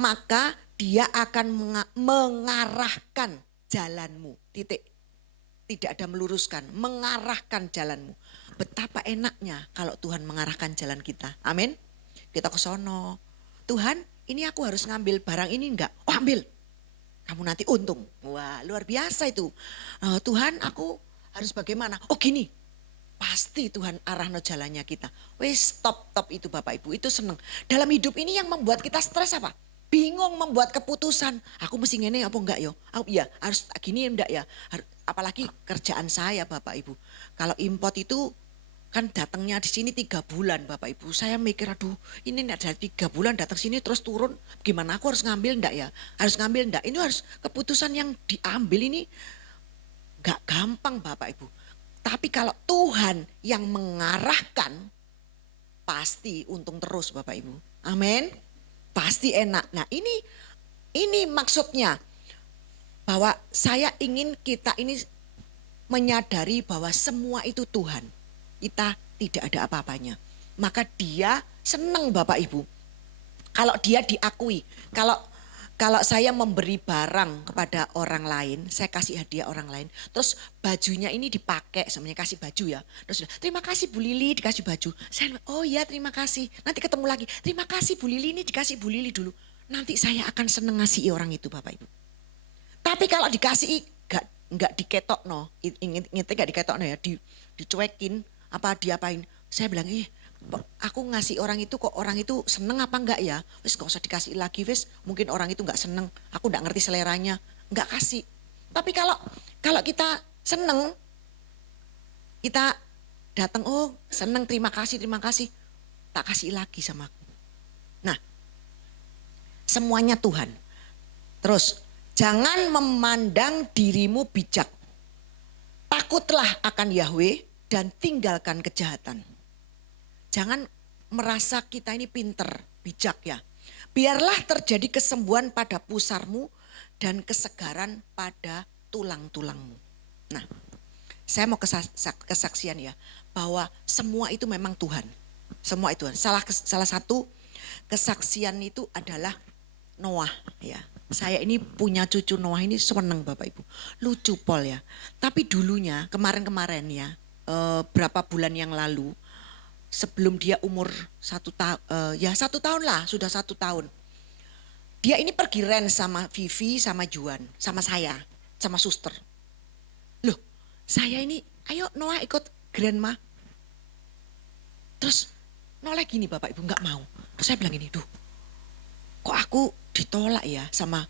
Maka dia akan mengarahkan jalanmu. Titik. Tidak ada meluruskan, mengarahkan jalanmu. Betapa enaknya kalau Tuhan mengarahkan jalan kita. Amin. Kita ke sono. Tuhan, ini aku harus ngambil barang ini enggak? Oh, ambil. Kamu nanti untung. Wah, luar biasa itu. Tuhan, aku harus bagaimana? Oh, gini. Pasti Tuhan arahno jalannya kita. Wes top itu Bapak Ibu, itu seneng. Dalam hidup ini yang membuat kita stres apa? Bingung membuat keputusan. Aku mesti ngene apa enggak yo? Iya, harus gini enggak ya? Apalagi kerjaan saya Bapak Ibu. Kalau import itu kan datangnya di sini 3 bulan Bapak Ibu. Saya mikir aduh ini ada 3 bulan datang sini terus turun. Gimana aku harus ngambil enggak ya? Harus ngambil enggak? Ini harus keputusan yang diambil ini enggak gampang Bapak Ibu. Tapi kalau Tuhan yang mengarahkan, pasti untung terus Bapak Ibu. Amin. Pasti enak. Nah ini maksudnya bahwa saya ingin kita ini menyadari bahwa semua itu Tuhan. Kita tidak ada apa-apanya. Maka dia senang Bapak Ibu. Kalau dia diakui. Kalau Kalau saya memberi barang kepada orang lain, saya kasih hadiah orang lain, terus bajunya ini dipakai, semuanya kasih baju ya. Terus terima kasih Bu Lili dikasih baju. Saya, oh ya terima kasih. Nanti ketemu lagi, terima kasih Bu Lili ini dikasih Bu Lili dulu. Nanti saya akan seneng ngasih orang itu Bapak Ibu. Tapi kalau dikasih nggak diketok no, ingetnya nggak diketok no ya, dicuekin apa diapain. Saya bilang aku ngasih orang itu kok orang itu seneng apa enggak ya? Wis gak usah dikasih lagi wis. Mungkin orang itu enggak seneng. Aku enggak ngerti seleranya. Enggak kasih. Tapi kalau kita seneng, kita datang oh seneng terima kasih. Tak kasih lagi sama aku. Nah, semuanya Tuhan. Terus jangan memandang dirimu bijak. Takutlah akan Yahweh dan tinggalkan kejahatan. Jangan merasa kita ini pinter, bijak ya. Biarlah terjadi kesembuhan pada pusarmu dan kesegaran pada tulang-tulangmu. Nah, saya mau kesaksian ya, bahwa semua itu memang Tuhan. Semua itu. Salah satu kesaksian itu adalah Noah ya. Saya ini punya cucu Noah ini seneng Bapak Ibu. Lucu Pol ya. Tapi dulunya kemarin ya, berapa bulan yang lalu, sebelum dia umur 1 tahun lah, sudah 1 tahun. Dia ini pergi ren sama Vivi, sama Juan, sama saya, sama suster. Loh, saya ini, ayo Noah ikut grandma. Terus noleh gini Bapak Ibu, gak mau. Terus saya bilang gini, duh kok aku ditolak ya sama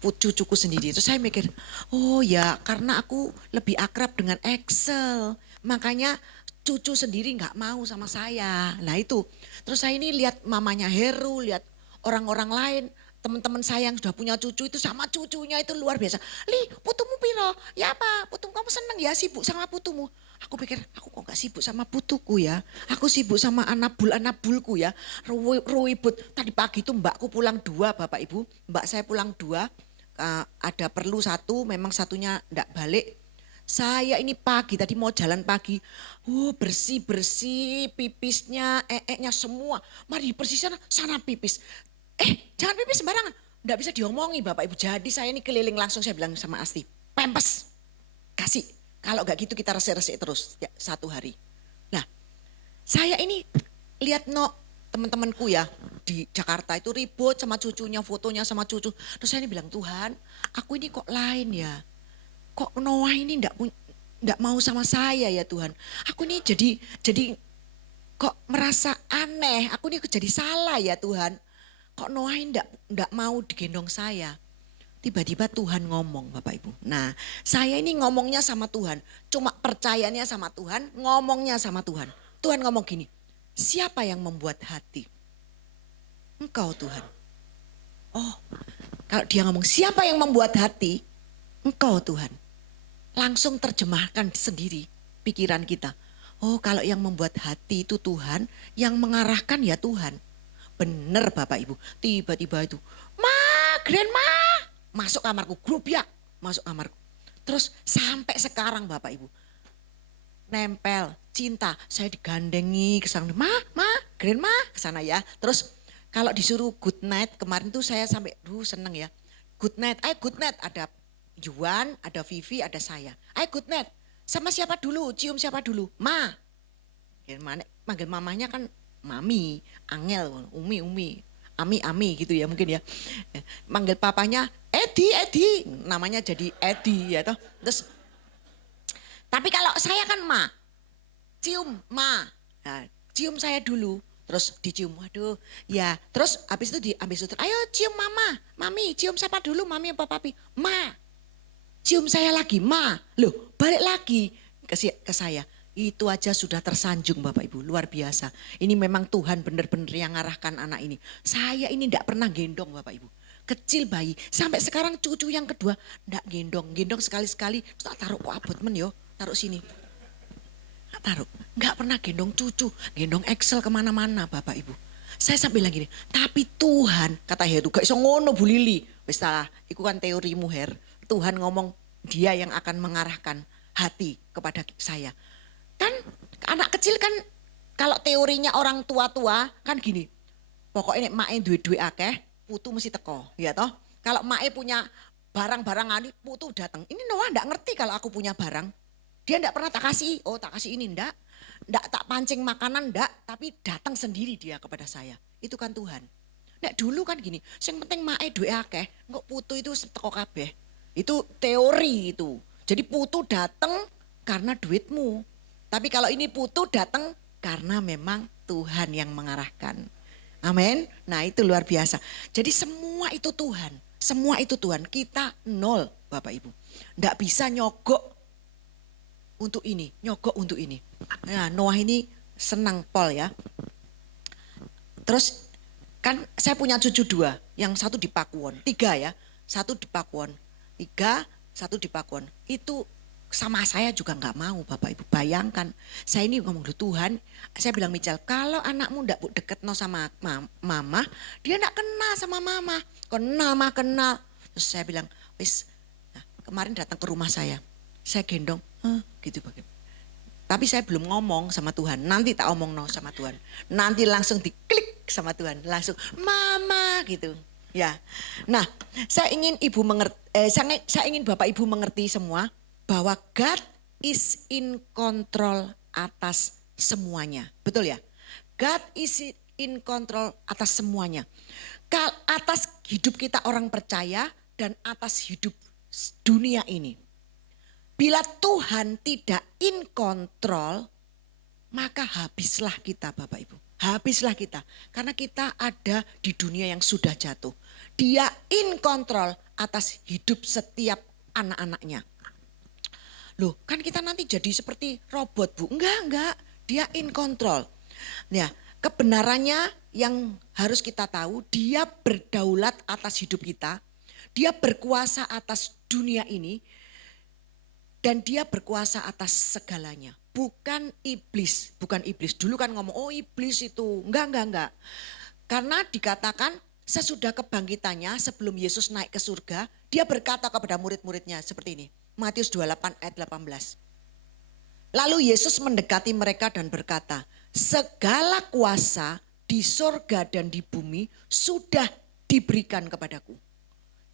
cucuku sendiri. Terus saya mikir, oh ya karena aku lebih akrab dengan Excel. Makanya cucu sendiri nggak mau sama saya. Nah itu. Terus saya ini lihat mamanya Heru, lihat orang-orang lain, teman-teman saya yang sudah punya cucu itu sama cucunya itu luar biasa. Li, putumu piro? Ya apa? Putumu kamu seneng ya sibuk sama putumu? Aku pikir, aku kok gak sibuk sama putuku ya. Aku sibuk sama anabulku ya. Ruwibut. Tadi pagi itu mbakku pulang 2 Bapak Ibu. Mbak saya pulang 2. Ada perlu 1, memang satunya enggak balik. Saya ini pagi tadi mau jalan pagi, bersih pipisnya, semua. Mari bersih sana pipis. Jangan pipis sembarangan, nggak bisa diomongi Bapak Ibu. Jadi saya ini keliling langsung saya bilang sama Asti, pempes, kasih. Kalau nggak gitu kita resik-resik terus 1 hari. Nah, saya ini lihat teman-temanku ya di Jakarta itu ribut sama cucunya, fotonya sama cucu. Terus saya ini bilang Tuhan, aku ini kok lain ya. Kok Noah ini enggak mau sama saya ya Tuhan. Aku ini jadi kok merasa aneh. Aku ini jadi salah ya Tuhan. Kok Noah ini enggak mau digendong saya. Tiba-tiba Tuhan ngomong Bapak Ibu. Nah saya ini ngomongnya sama Tuhan. Cuma percayanya sama Tuhan, ngomongnya sama Tuhan. Tuhan ngomong gini, siapa yang membuat hati? Engkau Tuhan. Oh, kalau dia ngomong siapa yang membuat hati? Engkau Tuhan. Langsung terjemahkan sendiri pikiran kita. Oh kalau yang membuat hati itu Tuhan, yang mengarahkan ya Tuhan. Bener Bapak Ibu, tiba-tiba itu, grandma, masuk kamarku, grup ya, masuk kamarku. Terus sampai sekarang Bapak Ibu, nempel, cinta, saya digandengi ke sana, grandma ke sana ya. Terus kalau disuruh good night, kemarin tuh saya sampai, seneng ya. Good night, ada Juan, ada Vivi, ada saya. Good night. Sama siapa dulu? Cium siapa dulu? Ma. Manggil mamanya kan Mami, Angel, Umi. Ami gitu ya mungkin ya. Manggil papanya Edi. Namanya jadi Edi ya toh. Terus tapi kalau saya kan Ma. Cium Ma. Nah, cium saya dulu. Terus dicium, waduh ya. Terus habis itu diambil suster. Ayo cium mama, mami cium siapa dulu mami apa papi? Ma. Cium saya lagi, Ma. Loh, balik lagi ke saya. Itu aja sudah tersanjung Bapak Ibu, luar biasa. Ini memang Tuhan benar-benar yang ngarahkan anak ini. Saya ini enggak pernah gendong Bapak Ibu. Kecil bayi, sampai sekarang cucu yang kedua enggak gendong. Gendong sekali-sekali, tak taruh kok abot men yo, taruh sini. Tak taruh, enggak pernah gendong cucu, gendong Excel kemana-mana Bapak Ibu. Saya sampai bilang gini, tapi Tuhan, kata Heru, gak iso ngono Bu Lili. Wis salah, itu kan teorimu Her. Tuhan ngomong dia yang akan mengarahkan hati kepada saya. Kan anak kecil kan kalau teorinya orang tua-tua kan gini. Pokoknya nek mae duwe-duwe akeh, putu mesti teko, ya toh. Kalau mae punya barang-barang ani, putu datang. Ini Noah ndak ngerti kalau aku punya barang. Dia ndak pernah tak kasih, oh tak kasih ini ndak tak pancing makanan ndak, tapi datang sendiri dia kepada saya. Itu kan Tuhan. Nek dulu kan gini, yang penting mae duwe akeh, kok putu itu teko kabeh. Itu teori itu. Jadi putu datang karena duitmu. Tapi kalau ini putu datang karena memang Tuhan yang mengarahkan. Amin. Nah itu luar biasa. Jadi semua itu Tuhan. Semua itu Tuhan. Kita nol Bapak Ibu. Nggak bisa nyogok untuk ini. Nyogok untuk ini. Nah Noah ini senang Paul ya. Terus kan saya punya cucu 2. Yang satu di Pakuwon. 3 ya. 1 di Pakuwon. 3, 1 di Pakuwon. Itu sama saya juga nggak mau Bapak Ibu. Bayangkan saya ini ngomong Tuhan, saya bilang Michal, kalau anakmu ndak deket no sama mama, dia ndak kenal sama mama. Kenal. Terus saya bilang, wis, nah, kemarin datang ke rumah saya gendong, gitu bagaimana. Tapi saya belum ngomong sama Tuhan, nanti tak omong no sama Tuhan. Nanti langsung diklik sama Tuhan, langsung mama gitu. Ya, nah saya ingin saya ingin Bapak Ibu mengerti semua bahwa God is in control atas semuanya, betul ya? God is in control atas semuanya, atas hidup kita orang percaya dan atas hidup dunia ini. Bila Tuhan tidak in control, maka habislah kita Bapak Ibu. Habislah kita. Karena kita ada di dunia yang sudah jatuh. Dia in control atas hidup setiap anak-anaknya. Loh kan kita nanti jadi seperti robot Bu. Enggak. Dia in control. Nah kebenarannya yang harus kita tahu. Dia berdaulat atas hidup kita. Dia berkuasa atas dunia ini. Dan dia berkuasa atas segalanya. Bukan iblis. Dulu kan ngomong, oh iblis itu. Enggak. Karena dikatakan sesudah kebangkitannya sebelum Yesus naik ke surga. Dia berkata kepada murid-muridnya seperti ini. Matius 28 ayat 18. Lalu Yesus mendekati mereka dan berkata, segala kuasa di surga dan di bumi sudah diberikan kepadaku.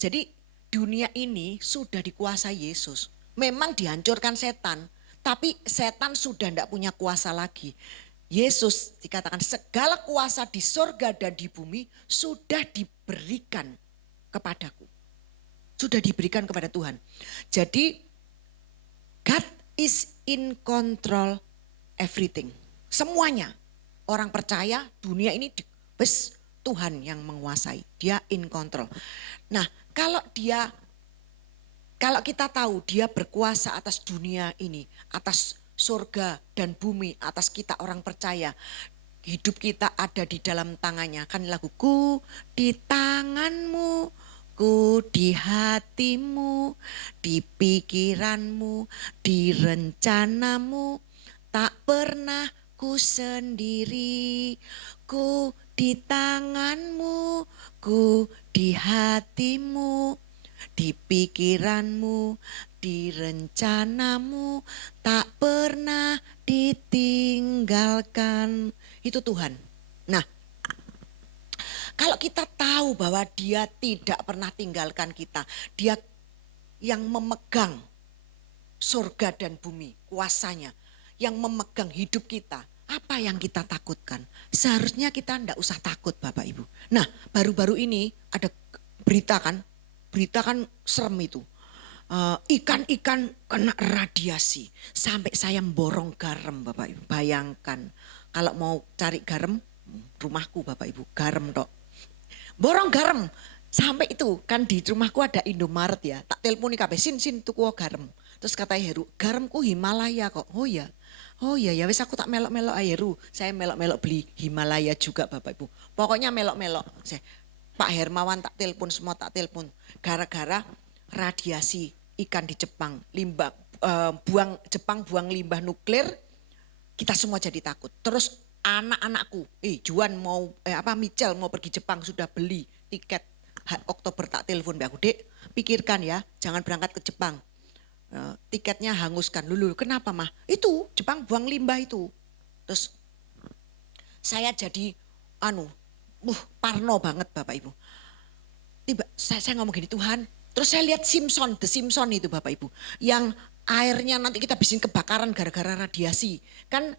Jadi dunia ini sudah dikuasai Yesus. Memang dihancurkan setan, tapi setan sudah tidak punya kuasa lagi. Yesus dikatakan segala kuasa di surga dan di bumi sudah diberikan kepadaku. Sudah diberikan kepada Tuhan. Jadi God is in control everything. Semuanya. Orang percaya dunia ini Tuhan yang menguasai. Dia in control. Nah kalau kita tahu dia berkuasa atas dunia ini, atas surga dan bumi, atas kita orang percaya. Hidup kita ada di dalam tangannya. Kan laguku di tanganmu, ku di hatimu, di pikiranmu, di rencanamu. Tak pernah ku sendiri, ku di tanganmu, ku di hatimu. Di pikiranmu, di rencanamu, tak pernah ditinggalkan. Itu Tuhan. Nah, kalau kita tahu bahwa dia tidak pernah tinggalkan kita. Dia yang memegang surga dan bumi, kuasanya. Yang memegang hidup kita. Apa yang kita takutkan? Seharusnya kita tidak usah takut Bapak Ibu. Nah, baru-baru ini ada berita kan serem itu. Ikan-ikan kena radiasi. Sampai saya borong garam Bapak Ibu. Bayangkan kalau mau cari garam, rumahku Bapak Ibu, garam tok. Borong garam. Sampai itu kan di rumahku ada Indomaret ya. Tak teleponi kabeh sin tuku garam. Terus kata Heru, garamku Himalaya kok. Oh ya wis aku tak melok-melok Heru. Saya melok-melok beli Himalaya juga Bapak Ibu. Pokoknya melok-melok. Pak Hermawan tak telepon, semua tak telepon. Gara-gara radiasi ikan di Jepang, Jepang buang limbah nuklir, kita semua jadi takut. Terus anak-anakku, Juan Michel mau pergi Jepang sudah beli tiket. Oktober tak telepon Mbak Dek, pikirkan ya, jangan berangkat ke Jepang. Tiketnya hanguskan dulu. Kenapa mah? Itu Jepang buang limbah itu. Terus saya jadi parno banget Bapak Ibu. saya ngomong gini, Tuhan. Terus saya lihat The Simpson itu Bapak Ibu. Yang airnya nanti kita bikin kebakaran gara-gara radiasi. Kan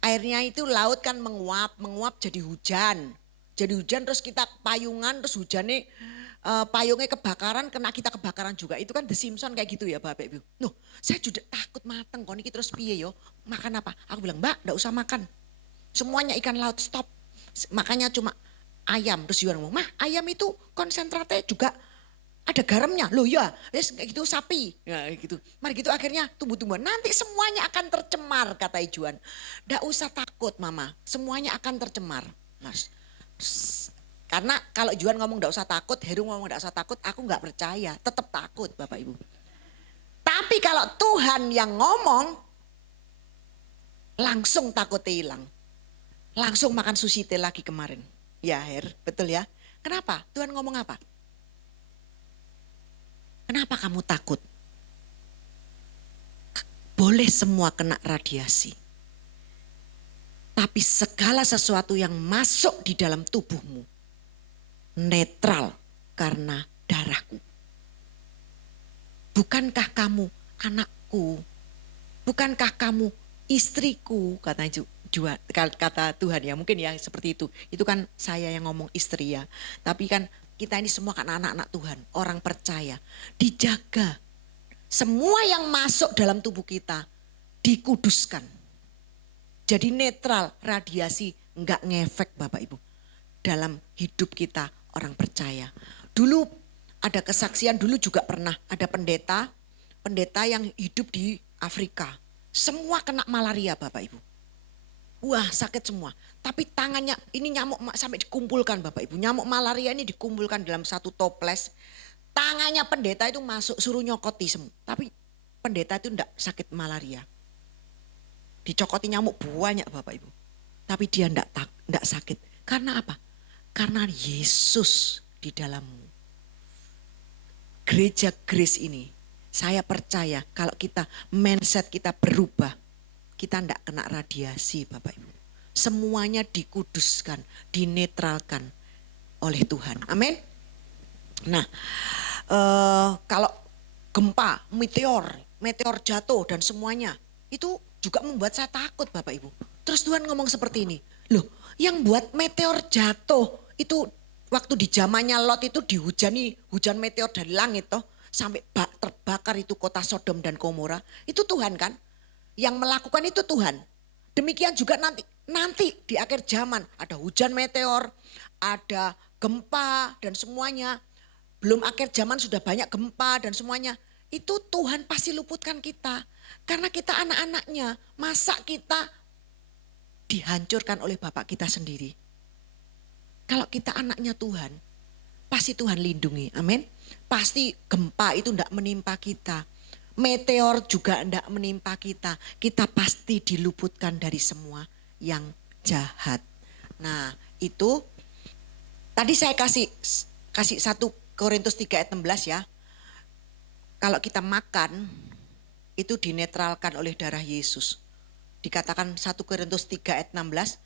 airnya itu laut kan menguap jadi hujan. Jadi hujan terus kita payungan terus hujannya payungnya kebakaran kena kita kebakaran juga. Itu kan The Simpson kayak gitu ya Bapak Ibu. Nuh, saya juga takut mateng kok niki terus piye yo? Makan apa? Aku bilang, "Mbak, enggak usah makan. Semuanya ikan laut stop. Makanya cuma ayam." Terus Yuhan ngomong, "Mah, ayam itu konsentratnya juga ada garamnya." Loh ya, yes, kayak gitu sapi. Ya gitu. Mari gitu akhirnya tumbuh-tumbuhan. Nanti semuanya akan tercemar kata Juan. Nggak usah takut Mama, semuanya akan tercemar. Mas, karena kalau Juan ngomong nggak usah takut, Heru ngomong nggak usah takut, aku nggak percaya. Tetap takut Bapak Ibu. Tapi kalau Tuhan yang ngomong, langsung takutnya hilang. Langsung makan sushi teh lagi kemarin. Ya Her, betul ya. Kenapa? Tuhan ngomong apa? Kenapa kamu takut? Boleh semua kena radiasi. Tapi segala sesuatu yang masuk di dalam tubuhmu netral karena darahku. Bukankah kamu anakku? Bukankah kamu istriku? Kata Tuhan ya, mungkin ya seperti itu. Itu kan saya yang ngomong istri ya. Tapi kan kita ini semua kan anak-anak Tuhan, orang percaya. Dijaga. Semua yang masuk dalam tubuh kita dikuduskan. Jadi netral, radiasi enggak ngefek Bapak Ibu. Dalam hidup kita orang percaya. Dulu ada kesaksian, dulu juga pernah ada pendeta yang hidup di Afrika. Semua kena malaria Bapak Ibu. Wah sakit semua. Tapi tangannya ini nyamuk sampai dikumpulkan Bapak Ibu. Nyamuk malaria ini dikumpulkan dalam satu toples. Tangannya pendeta itu masuk suruh nyokoti semua. Tapi pendeta itu enggak sakit malaria. Dicokoti nyamuk banyak Bapak Ibu. Tapi dia enggak sakit. Karena apa? Karena Yesus di dalammu. Gereja Grace ini, saya percaya kalau kita mindset kita berubah, kita enggak kena radiasi Bapak Ibu. Semuanya dikuduskan, dinetralkan oleh Tuhan. Amin. Nah, kalau gempa, meteor jatuh dan semuanya, itu juga membuat saya takut Bapak Ibu. Terus Tuhan ngomong seperti ini, loh yang buat meteor jatuh itu waktu di zamannya Lot itu dihujani hujan meteor dari langit toh. Sampai terbakar itu kota Sodom dan Gomora. Itu Tuhan kan, yang melakukan itu Tuhan. Demikian juga nanti di akhir zaman ada hujan meteor, ada gempa dan semuanya. Belum akhir zaman sudah banyak gempa dan semuanya. Itu Tuhan pasti luputkan kita. Karena kita anak-anaknya. Masa kita dihancurkan oleh Bapak kita sendiri. Kalau kita anaknya Tuhan, pasti Tuhan lindungi. Amin. Pasti gempa itu tidak menimpa kita. Meteor juga tidak menimpa kita. Kita pasti diluputkan dari semua yang jahat. Nah itu tadi saya kasih 1 Korintus 3 ayat 16 ya. Kalau kita makan itu dinetralkan oleh darah Yesus. Dikatakan 1 Korintus 3 ayat 16.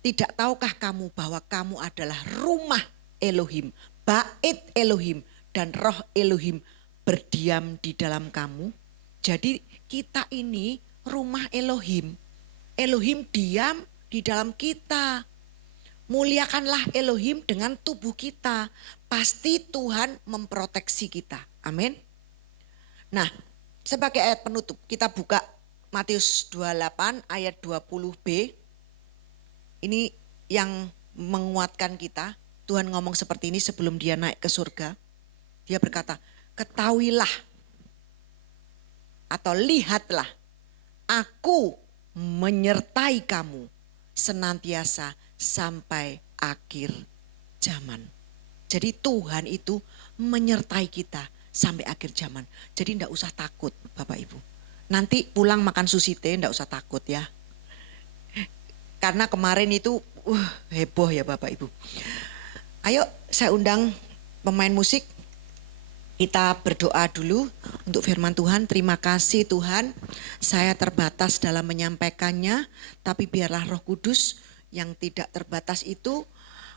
Tidak tahukah kamu bahwa kamu adalah rumah Elohim, bait Elohim dan roh Elohim berdiam di dalam kamu. Jadi kita ini rumah Elohim. Elohim diam di dalam kita. Muliakanlah Elohim dengan tubuh kita. Pasti Tuhan memproteksi kita. Amin. Nah, sebagai ayat penutup kita buka Matius 28 ayat 20b. Ini yang menguatkan kita. Tuhan ngomong seperti ini sebelum dia naik ke surga. Dia berkata, ketahuilah atau lihatlah, aku menyertai kamu senantiasa sampai akhir zaman. Jadi Tuhan itu menyertai kita sampai akhir zaman. Jadi enggak usah takut Bapak Ibu. Nanti pulang makan sushi teh enggak usah takut ya. Karena kemarin itu heboh ya Bapak Ibu. Ayo saya undang pemain musik. Kita berdoa dulu untuk firman Tuhan. Terima kasih Tuhan. Saya terbatas dalam menyampaikannya. Tapi biarlah Roh Kudus yang tidak terbatas itu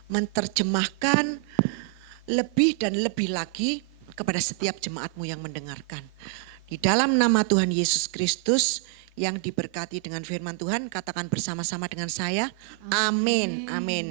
menerjemahkan lebih dan lebih lagi kepada setiap jemaatmu yang mendengarkan. Di dalam nama Tuhan Yesus Kristus yang diberkati dengan firman Tuhan, katakan bersama-sama dengan saya, amin, amin.